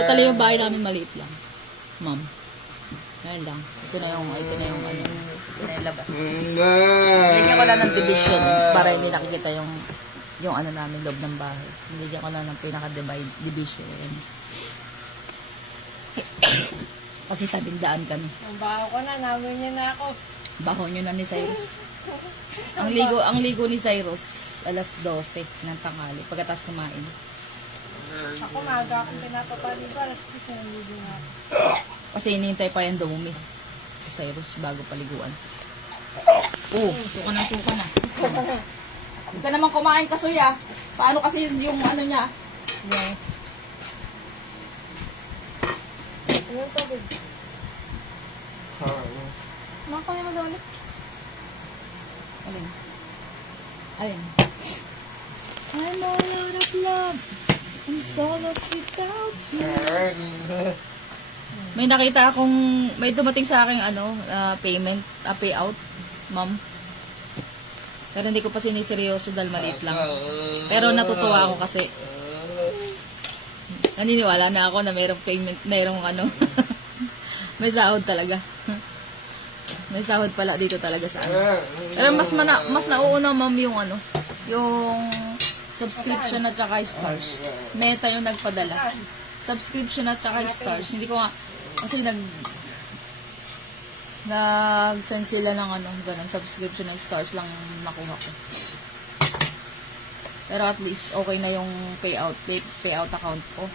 Totally yung bahay namin maliit lang. Ma'am. Ayan lang. Ito na yung labas. Nilagyan ko lang ng division para hindi nakikita yung namin loob ng bahay. Nilagyan ko lang ng pinaka-division. Kasi tabindaan kami. Ang baho ko na, namin niya na ako. Baho nyo na ni Cyrus. Ang ligo ni Cyrus, alas 12 ng tanghali, pagkatapos kumain. Ako maaga akong pinapapaligo, alas 10 na naligo na ako. Kasi hinihintay pa yung dumi si Cyrus bago paliguan. Suka na. Hindi ka naman kumain kasuya. Paano kasi yung niya? Yeah. Ano to, babe? Makakunin mo daw ulit. Alin? I'm all out of love. I'm so lost without you. May nakita akong, may dumating sa akin payment, payout, ma'am. Pero hindi ko pa siniseryoso dahil maliit lang. Pero natutuwa ako kasi naniniwala na ako na mayroong payment, mayroong may sahod talaga. May sahod pala dito talaga sa Pero mas nauuna ma'am yung yung subscription at saka stars. Meta yung nagpadala. Subscription at saka stars. Hindi ko nga, kasi nag-send sila ng ganun, subscription and stars lang nakuha ko. Pero at least, okay na yung payout account ko.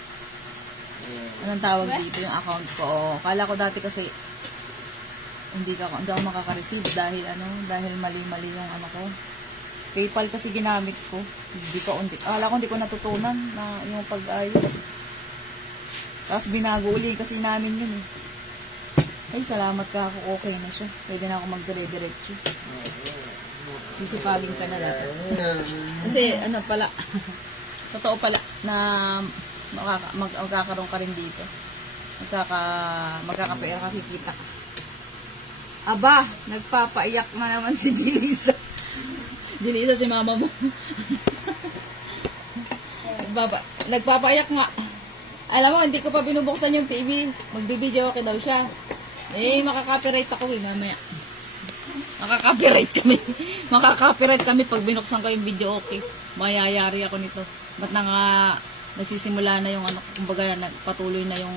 Anong tawag dito yung account ko? Kala ko dati kasi, hindi ako makaka-receive dahil mali-mali yung ko. PayPal kasi ginamit ko. Akala ko hindi ko natutunan na yung pag-ayos. Tapos binago uli kasi namin yun eh. Ay, salamat ka ako. Okay na siya. Pwede na ako magdire-diretso. Sisipagin ka na dati. Kasi pala, totoo pala na magkakaroon ka rin dito. Magkakapera kakikita. Aba, nagpapaiyak na naman si Jelisa. Jelisa, si mama mo. Nagpapaiyak nga. Alam mo, hindi ko pa binubuksan yung TV. Magbibideo okay daw siya. Makaka-copyright ako mamaya. Makaka-copyright kami pag binuksan ko yung video okay. Mayayari ako nito. Ba't na nga nagsisimula na yung kumbaga patuloy na yung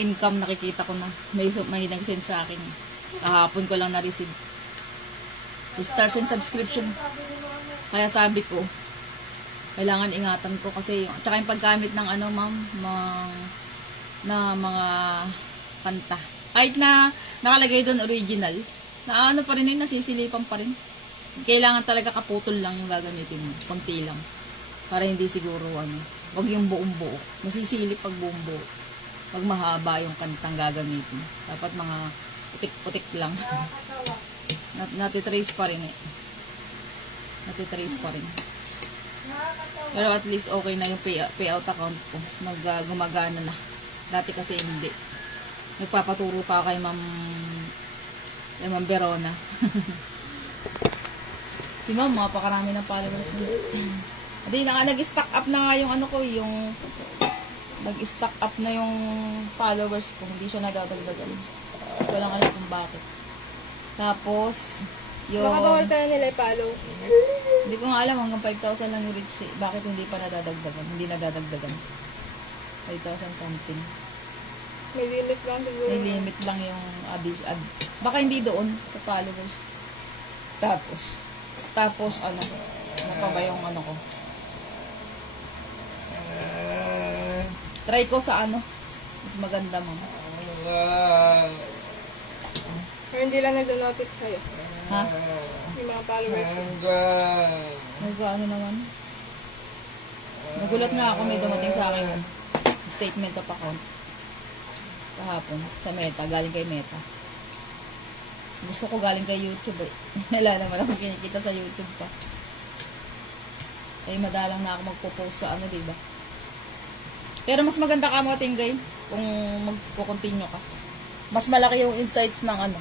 income nakikita ko na. May nag-send sa akin. Kahapon ko lang na-receive. Si stars and subscription. Kaya sabi ko, kailangan ingatan ko kasi tsaka yung paggamit ng ma'am, na mga kanta. Kahit na nakalagay doon original, na pa rin yun, nasisilipan pa rin. Kailangan talaga kaputol lang yung gagamitin mo, konti lang. Para hindi siguro wag yung buong buo. Masisilip pag buong buo. Pag mahaba yung kantang gagamitin. Dapat mga putik-putik lang. Natitrace pa rin eh. Natitrace pa rin. Pero at least okay na yung payout account ko. Gumagana na. Dati kasi hindi. Nagpapaturo pa kay Ma'am Verona. Si Ma'am, mapakarami ng followers mo. Hindi, nag-stock up na nga yung ano ko, yung nag-stock up na yung followers ko. Hindi siya nadadagdagan. Hindi ko lang alam kung bakit. Tapos, yung... Baka bawal ka na nila i-follow. Hindi ko nga alam, hanggang 5,000 lang yung reach. Bakit hindi pa nadadagdagan? Hindi nadadagdagan. 5,000 something. May limit lang siguro. May limit lang yung baka hindi doon sa followers. Tapos ano pa ba yung ano ko? Try ko sa ano. Mas maganda mo. Pero hindi lang nag-notify sa'yo. Ha? Yung mga followers. Ano naman? Nagulat nga ako, may dumating sa akin statement of account. Kahapon, sa Meta, galing kay Meta. Gusto ko galing kay YouTube eh. Wala naman ako kinikita sa YouTube pa. Ay madalang na ako magpo-post sa ano, diba? Pero mas maganda ka mo, Tinggay, kung magpo-continue ka. Mas malaki yung insights ng ano,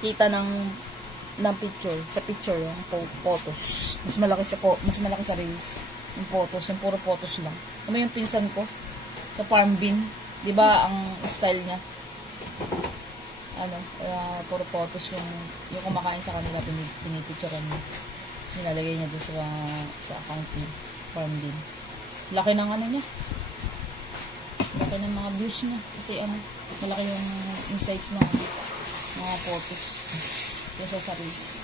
kita ng picture, sa picture, yung photos. Mas malaki sa reels. Yung photos, yung puro photos lang. Ano yung pinsan ko? Sa Farm Bin. Di ba ang style niya? Ano, puro photos yung kumakain sa kanila, pinipicturean niya. Sinalagay niya doon sa account niya. Farm Bin. Laki ng ano niya. Laki ng mga views niya. Kasi ano, malaki yung insights ng mga photos. Kesa sa reels.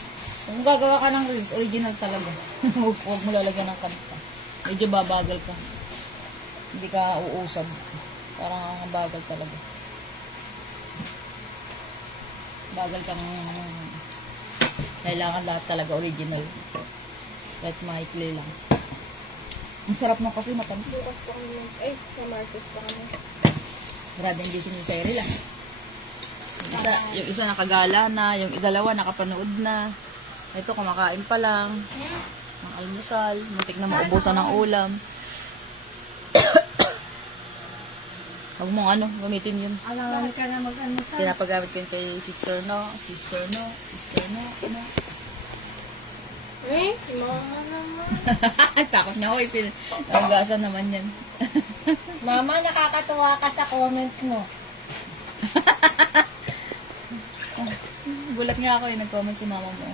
Kung gagawa ka ng reels, original talaga. Huwag mo lalagyan ng kanta. Medyo babagal ka. Hindi ka uusad. Parang ang bagal talaga. Bagal ka ng kailangan lahat talaga original. Kahit maikli lang. Ang sarap na kasi matamis. Bukas pa kami sa Martes pa kami. Maraming gising ni Cyril ah. Yung isa nakagala na, yung dalawa nakapanood na. Ito kumakain pa lang. Ng almusal, muntik na maubusan ng ulam. Huwag mong ano, gamitin yun. Alam ka na mag-almusal. Pinapagamit ko yun kay sister no. Ano? Si mama naman. Takot niya ako, pinagasan naman yan. Mama, nakakatuwa ka sa comment mo. Gulat nga ako eh, nag-comment si mama mo.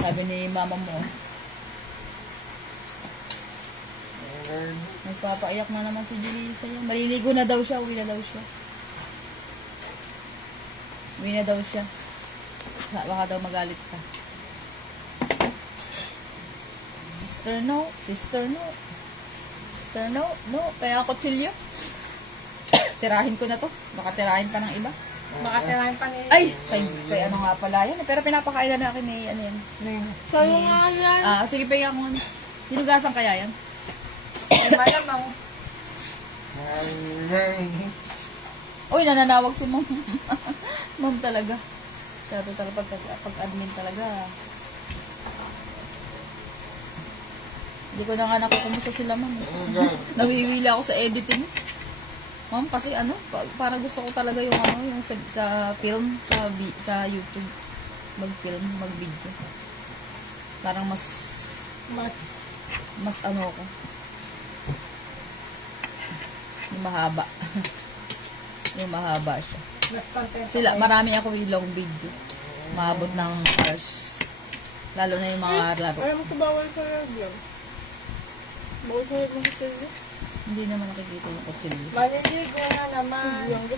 Sabi ni mama mo, nagpapaiyak na naman si Julie sa'yo. Maliligo na daw siya, uwi na daw siya. Baka daw magalit ka. Sister no. Kaya ako chilyo. Tirahin ko na to. Baka tirahin pa ng iba. Baka tirahin pa ni... Ay! Kay ano nga pala yan. Pero pinapakain na akin ni ano yan. Sa'yo nga yan. Sige, pahinga ko ano. Hinugasan kaya yan? Ay, malamang. Uy, nananawag si mom. Mom talaga. Siya to talaga pag-admin talaga. Hindi ko na nga nakukumusta sila, ma'am. Nawiwili ako sa editing. Ma'am, kasi ano, para gusto ko talaga yung ano, yung sa film, sa YouTube. Mag-film, mag-video. Parang mas ano ko. Yung mahaba. Yung mahaba siya. Mas content. Sila, marami ako yung long video. Maabot ng hours. Lalo na yung mga laro. Alam ko bawal sa vlog. Bawal sa vlog mo sa Hindi naman nakikita yung kutsilyo. Maliligo na naman. vlog.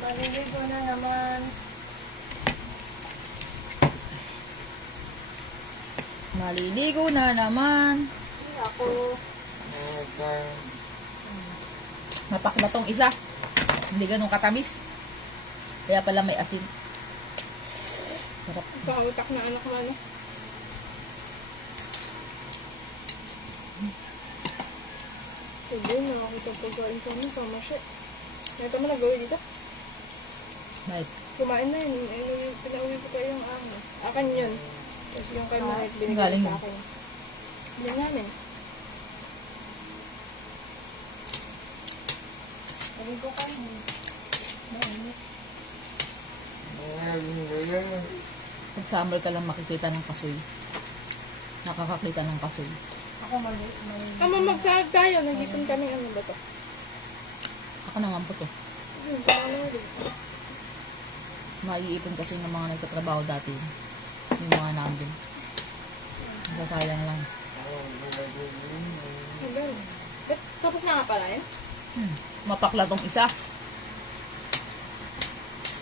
Maliligo na naman. Maliligo na naman. Ako. Mapak na tong isa. Hindi ganun katamis. Kaya pala may asin. Sarap. Pautak na anak mo ano. Sige, nakakita pagkain sa amin. Sama siya. Nakita mo nag-gawin dito? Right. Kumain na yun. Pinauwi ko kayo yung ano. Akan yun. Tapos yung kay Mike binigay Galing sa mo. akin. Hindi namin. Galing ko kayo. Mainit. Pag summer ka lang makikita ng kasoy. Nakakakita ng kasoy. Ako mali. Ama, magsahag tayo. Nag-ipon kami. Ano ba to? Ako naman po to. Maiipon kasi ng mga nagtatrabaho dati. Yung mga namin. Nasasayang lang. Tapos na nga pala eh. Mapakla tong isa.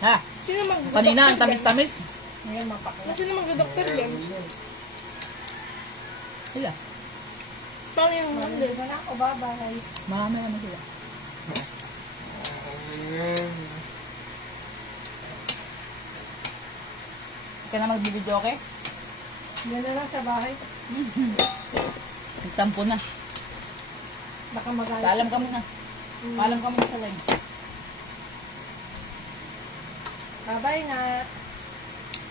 Ha? Sino Kanina, ang tamis-tamis. Ngayon mapakla. Sino mag-doktor yan? Sila. Paano yung Hindi ba na ako babay? Marami naman sila. Hindi ka na magbibideo, okay? Yan na lang sa bahay. Nagtampo na. Baka magalit. Paalam ka muna. Paalam ka muna sa live. Babay na.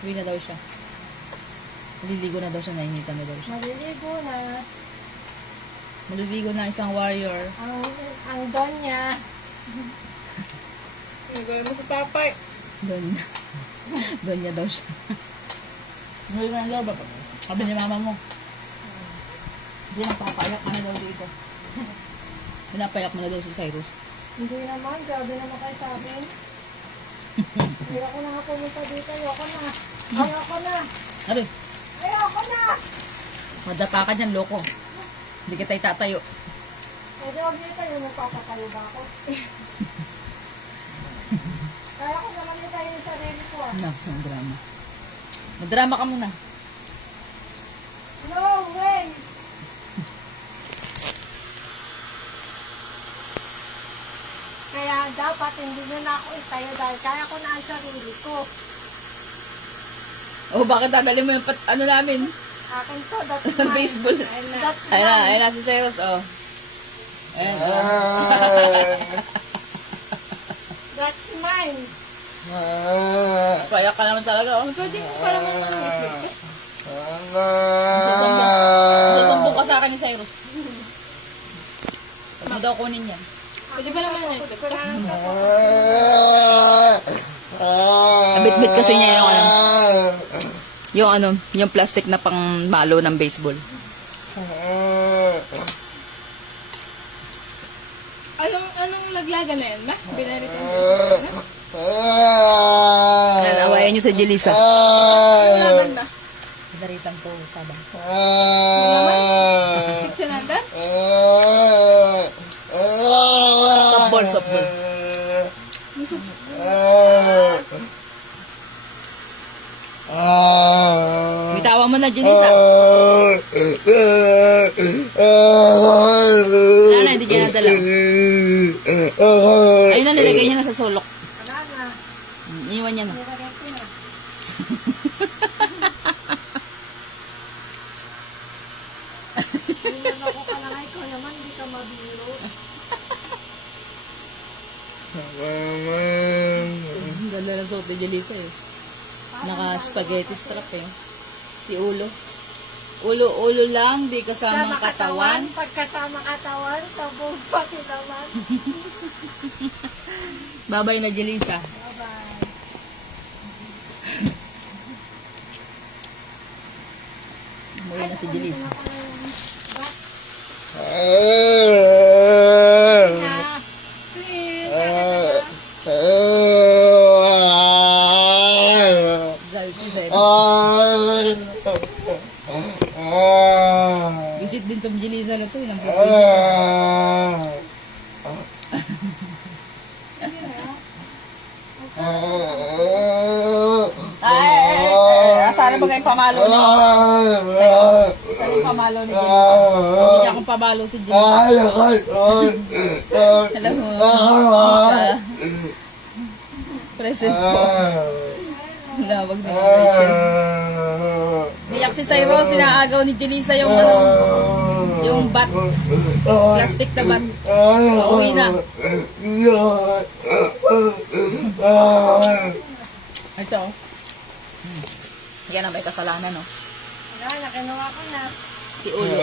Uwi na daw siya. Maliligo na daw siya, nainitan na daw siya. Maliligo na. Maliligo na isang warrior. Ang don niya. Nagawin mo sa papay. Doon niya. Doon niya daw siya. Uwi mo na daw ba? Sabi ni mama mo. Hindi napapayak ka na daw dito. Pinapayak mo na daw si Cyrus. Hindi naman. Grabe naman kayo sa akin. Hindi ako na nga pumunta dito. Ayoko na. Ayoko na. Ari, Ayoko na. madapa ka dyan, loko. Hindi kita itatayo. Pwede huwag niyo tayo. Nagpapatayo ba ako? Kaya ko naman niyo tayo yung sarili ko. Naks, ang drama. Madrama ka muna. No way! Kaya dapat hindi nyo na ako itayo dahil kaya ko na ang sarili ko. Oh, bakit dadali mo yung ano namin? Akin to, that's mine. Baseball. That's Ayun na, mine. ayun na si Cyrus, oh. Ayun, oh. That's mine. Payak ka naman talaga, oh. Pwede mo parang Susumbong ka sa akin ni Cyrus. Huwag mo daw kunin yan. Pwede ba naman yan? Abit-bit kasi niya yung plastic na pang malo ng baseball. Anong laglaga na yan ba? Binaritan mo Yan, awayan niyo sa Jelisa. Ano laban ba? Daritan ko, sabang. Sinanda? Softball, softball. Bitawan mo na, Jelisa. Wala na, hindi niya nadala. Ayun na, nilagay niya na sa sulok. Wala na. Iwan niya na. Nilagay ko na. Nilagay ko ka na nga. Ikaw naman, hindi ka mabiro. Ang ganda ng suot ni Jelisa eh. Naka-spaghetti strap eh. Si Ulo. Ulo lang, di kasamang katawan. Pagkasama katawan, sabong pati naman. Babay na Jelisa. Bye-bye. Umuwi na si Jelisa. Na, please. Galit si Cyrus. Visit din tong Jelisa na to. Ilang Sana ba kayong pamalo ni Sana yung pamalo ni Jelisa. Hindi niya akong pamalo si Jelisa. Alam mo. Present po. Lawag na yung present. Biyak si Cyrus, sinaagaw ni Jelisa yung yung bat. Plastic na bat. Pauwi na. Ito. Yan ang may kasalanan, no? Yan, nakinuha ko na. Si Ulo.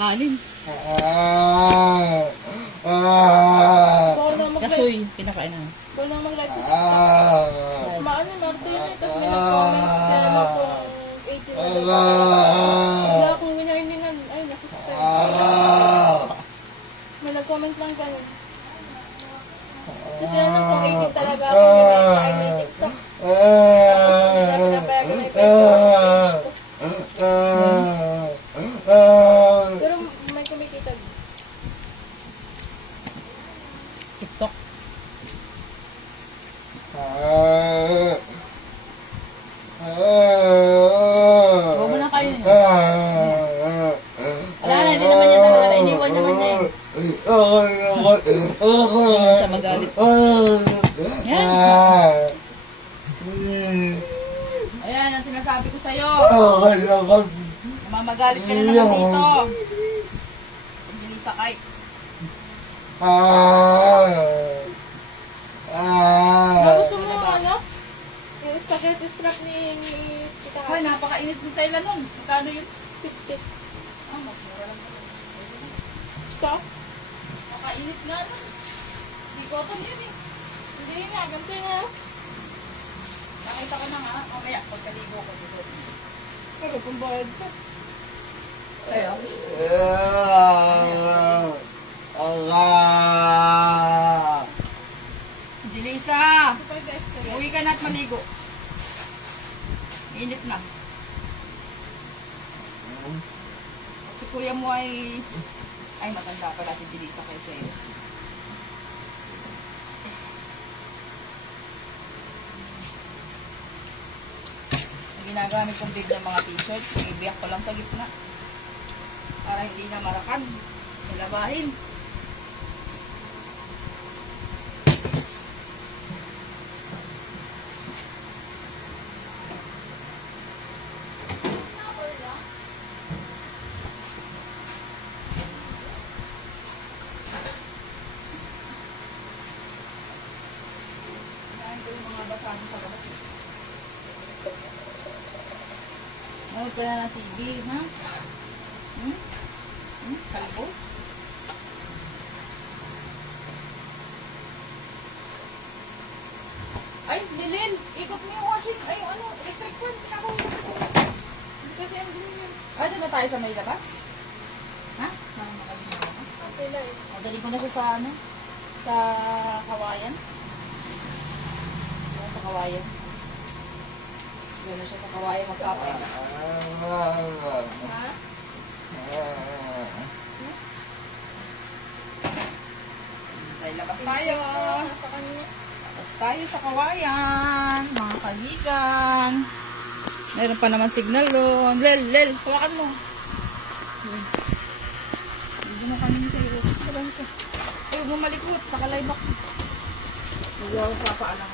Kanin. Bawal na mag-live. Kasoy, kinakain na. Bawal na mag-live sa TikTok. Maano, Martin, tapos may nag-comment. Kaya ano po, 18 na daw. Wala akong winarningan. Ay, nasa subscribe. May nag-comment lang ganun. Kasi alam kong 18 talaga ako ay may TikTok. Tapos hindi na pinapayagan na ipag-page ko. Pero may kumikita. TikTok. Huwag mo na kayo niya. Wala na, hindi naman niya talaga. Iniwan naman niya eh. Hindi siya magalit. Yan. Ayan, ang sinasabi ko sa'yo. Mamagalit ka na naman dito. Hindi sakay. Gusto mo ano? Yung spaghetti strap ni Tita Ay, Kati. napakainit ng Thailand nun. Magkano yun? 50. Ah, magmura lang. So? Napakainit nga nun. Hindi cotton yun eh. Hindi na, ganito na. Nakita ko na nga. Mamaya, pagkaligo ko dito. Pero kung bayad ka. Kaya? Dilisa! Ito pa yung spaghetti. Uwi ka na at maligo. Init na. At si kuya mo ay matanda pala si Dilisa kay Sales. Ang ginagamit kong big ng mga t-shirt, ibiyak ko lang sa gitna. Para hindi na marakan. Nilabahin. Kaya ito yung mga basahan sa labas. Nanood ka na ng TV, ha? Kalbo? Ay, Lilin! Ikot mo yung washing, ay ano, electric fan. Pinakawin ko. Hindi kasi ang ganyan. Ah, doon na tayo sa may labas? Ha? Sama kami na ako. Okay lang eh. Madali ko na siya sa ano? Sa kawayan. Doon sa kawayan. Doon na siya sa kawayan magkapay. Ha? Ay, labas tayo. Sa kanya. Labas tayo sa kawayan. Mga kaligan. Meron pa naman signal doon. Lel, hawakan mo. Hindi mo kami sa iyo. Saban ko. Ay, huwag mo malikot. Pakalive ako. Hindi ako papaalam.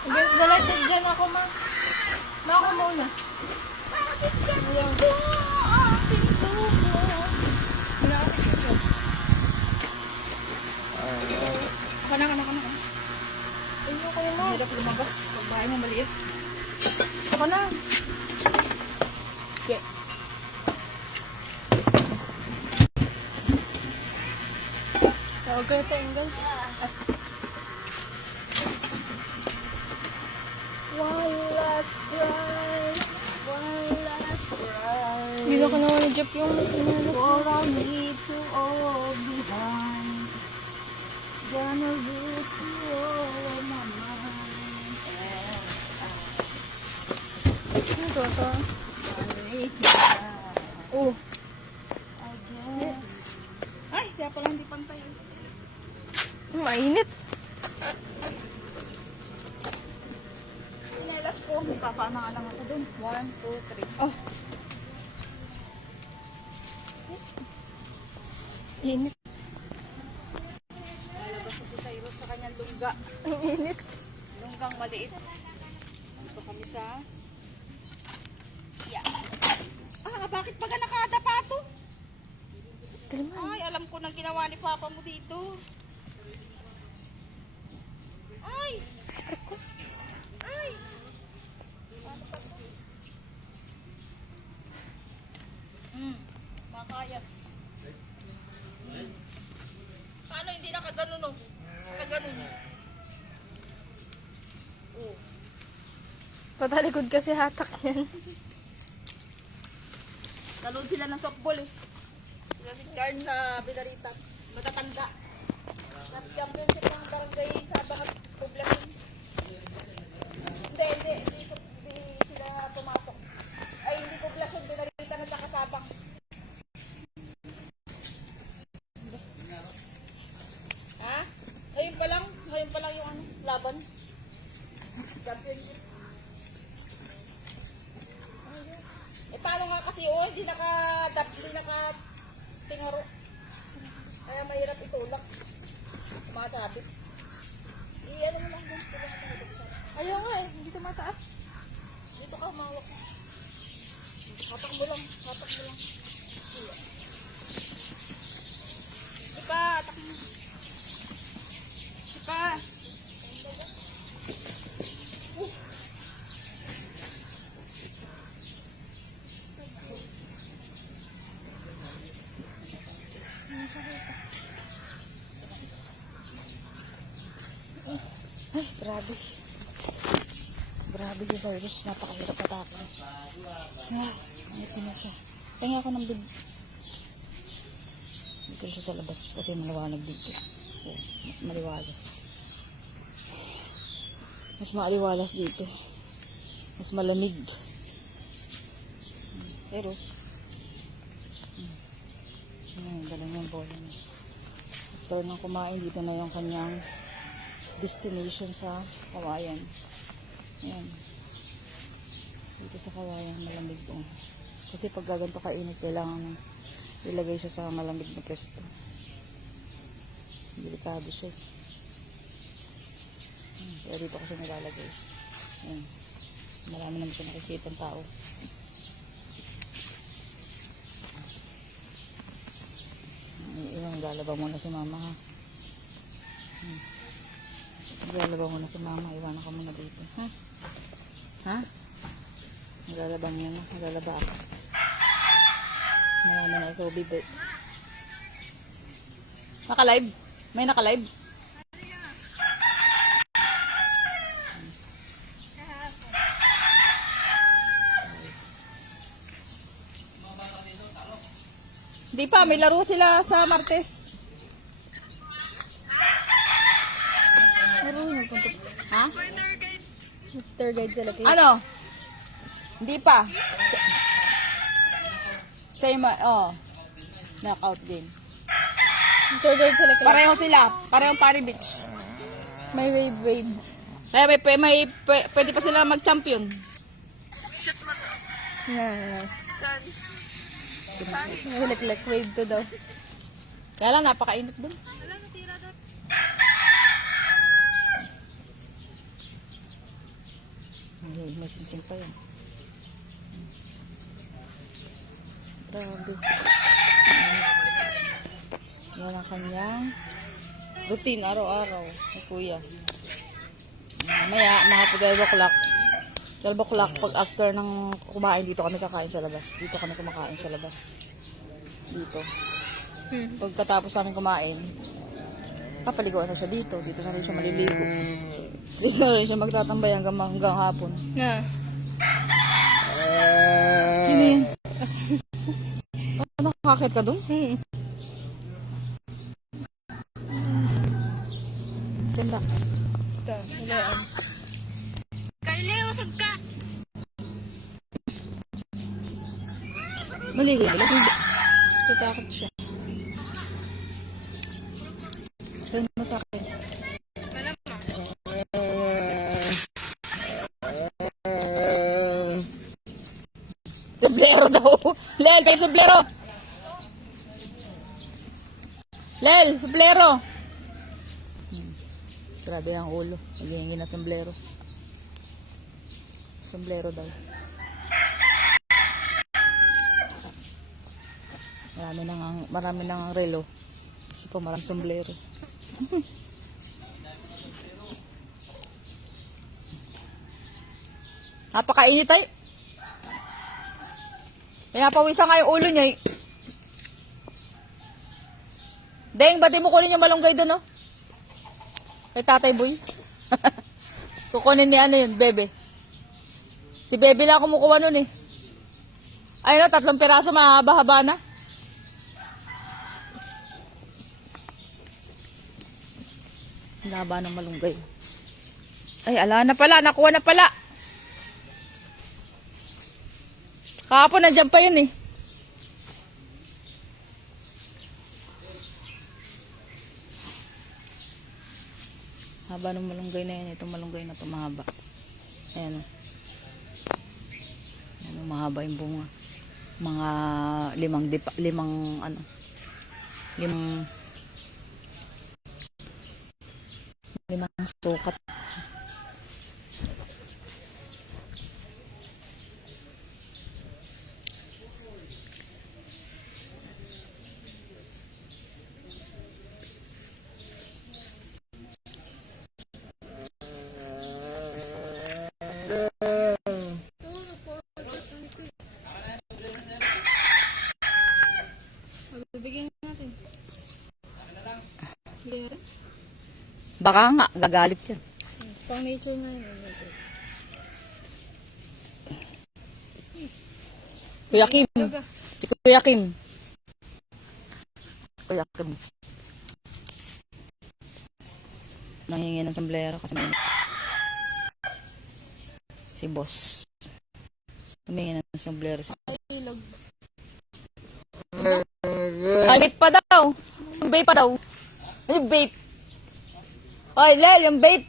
Guys, dalated dyan ako, ma. Ma, ako muna. Ayaw. Wala ako dito. Kana. Ayaw ko mo. Hirap lumabas. Pag bahay mo maliit. Ako na. Okay. Tawag ko ito, Engel. One last ride. One last ride. Hindi ko naman na-jump yung sinunod. For I need to all behind. Gonna lose you all of my mind. Ano to? Ito? Oh. I guess. Ay, kaya pala hindi pantay. Mainit. Sinelas ko. Papaana nga lang ako dun. 1, 2, 3. Oh. Init. Lalabas na si Cyrus sa kanyang lungga. Ang init. Lungga hanggang maliit. Dito kami sa... Yeah. Bakit baga nakadapa to? Ay, alam ko nang ginawa ni Papa mo dito. Ay! Ay! Paano pa to? Makayas. Paano hindi nakaganon, no? Nakaganon. Oh. Patalikod kasi hatak yan. Nalood sila ng softball eh. Sila si Carl na Binarita. Matatanda. Nag-championship ng barangay sa Bangat Poblacion. Hindi sila pumasok. Ay, hindi Poblacion, Binarita na nakasabang. Ha? Ngayon pa lang yung ano, laban. Championship. Paano nga kasi hindi naka-tingaro. Kaya mahirap itulak. Tumatapit. Ano mo lang dun. Ayaw nga eh, hindi tumataas. Dito ka, mawak. Hatak mo lang. Ipa, hatak mo. Ipa. Ay, grabe. Grabe si Cyrus, napakahirap atake. Ay, ito na siya. Kaya ako ng bid. Dito siya sa labas kasi maliwanag dito. Oh, mas maliwalas. Mas maliwalas dito. Mas malamig. Cyrus. Galing yung bola niya. After nang kumain, dito na yung kanyang destination sa Kawayan. Ayan. Dito sa Kawayan, malamig doon. Kasi pag gaganto kainit, kailangan ilagay siya sa malamig na pwesto. Delikado siya. Kaya dito ko siya nilalagay. Ayan. Marami naman siya nakikita ng tao. Maglalaba muna si mama ha. Maglalaba muna si mama. Iwanan ka muna dito. Ha? Ha? Maglalaba niya na. Maglalaba ako. Marami na ikaw bibig. Naka-live? May naka-live? Di pa, may laro sila sa Martes. Laro yung punto. Ha? Tour guide sila kayo. Ano? Hindi pa. Same, knockout game. Tour guide sila kayo. Pareho sila. Parehong Pari Beach. May wave. Kaya pwede pa sila mag-champion. Yeah. Like wave to daw. Kaya lang, napakainit dun. May singsing pa yan. Grabe. Yan ang kanyang routine araw-araw ni Kuya. Mamaya, mga pag 12 o'clock pag after ng kumain, dito kami kakain sa labas. Dito kami kumakain sa labas. Dito. Pagkatapos namin kumain, kapaliguan na siya dito. Dito na rin siya maliligo. Dito na rin siya magtatambay hanggang hapon. Na. Sino yun? Nakakakit ka dun? Diyan ba? Ito, hulaan. Kyle, usag ka! Maligo ba? Tatakot siya. Saan mo sa akin? Sublero daw. Lel, kay sublero. Lel, sublero. Grabe ang ulo. Naghihingi na sombrero. Sombrero daw. Marami nang ang relo. Kasi po maraming sombrero. Napakainit ay. Kaya pawisan nga yung ulo niya eh. Deng, ba't di mo kunin yung malunggay doon, no? Kay Tatay Boy. Kukunin ni ano yun, Bebe. Si Bebe lang kumukuha nun eh. Ayun no, 3 piraso, mahaba-haba na. Ang haba ng malunggay. Ay, ala na pala, nakuha na pala. Kahapon, nandiyan pa yun eh. Haba ng malunggay na yan. Itong malunggay na ito mahaba. Ayan o. Ayan o, mahaba yung bunga. Mga 5 sukat. Bibigyan natin. Bibigyan natin. Baka nga, gagalit yan. Pang nature na yun. Kuya Kim. Yoga. Si Kuya Kim. Kuya Kim. Nahingi ng sombrero kasi may... Si boss. Humingi ng sombrero si boss. Ilog. Ay, vape pa daw. Yung vape pa daw. Yung vape. Oy, Lel, yung vape.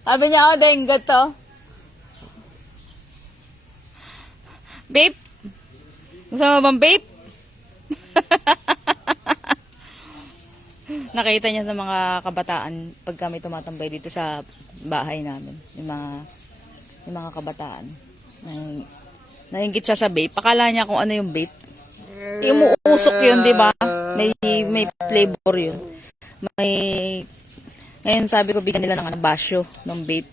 Sabi niya, oh, deng, gato. Vape? Gusto mo bang vape? Nakita niya sa mga kabataan pag kami tumatambay dito sa bahay namin. Yung mga kabataan. Nainggit siya sa vape. Akala niya kung ano yung vape. Umuusok yun, di ba? May flavor yun. Ngayon sabi ko, bigyan nila ng basyo ng vape.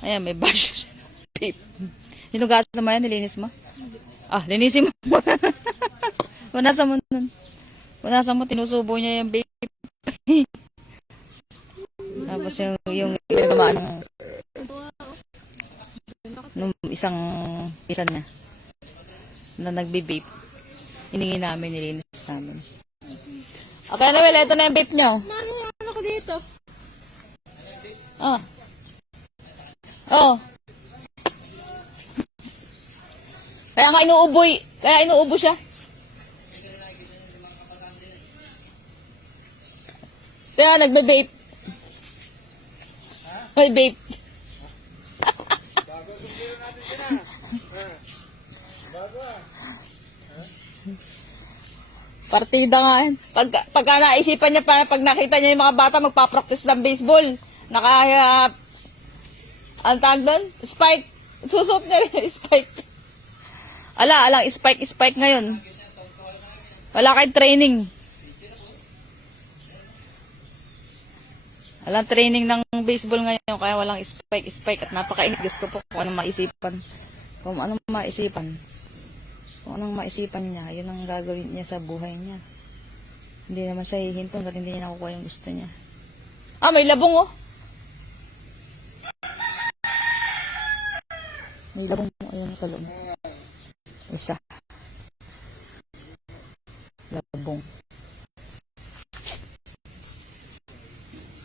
Ayan, may basyo siya ng vape. Sinugasan mo yan? Nilinis mo? Ah, linisin mo. Punasan mo nun. Punasan mo, tinusubo niya yung vape. Tapos yung ginagawa nung isang niya na nagbe-vape. Hiningi namin, nilinis namin. Okay, Noel, ito na yung vape nyo. Ano ko dito? Oh. Oh. Kaya inuubo siya. Kaya nagbe-vape. May vape. Partida nga yan. Pagka naisipan niya pa, pag nakita niya yung mga bata magpa-practice ng baseball, ang tawag doon? Spike. Susot niya rin yung spike. Alang spike ngayon. Wala kayong training. Walang training ng baseball ngayon, kaya walang spike at napakainit. Gusto ko po kung anong maisipan. Kung anong maisipan niya, yun ang gagawin niya sa buhay niya. Hindi naman siya hihinto hanggang hindi niya nakukuha yung gusto niya. Ah, may labong oh! May labong mo, ayun sa loob. Isa. Labong.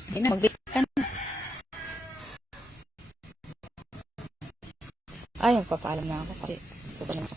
Hindi na, mag-bake ka na. Ay, magpapaalam na ako kasi ito pa naman.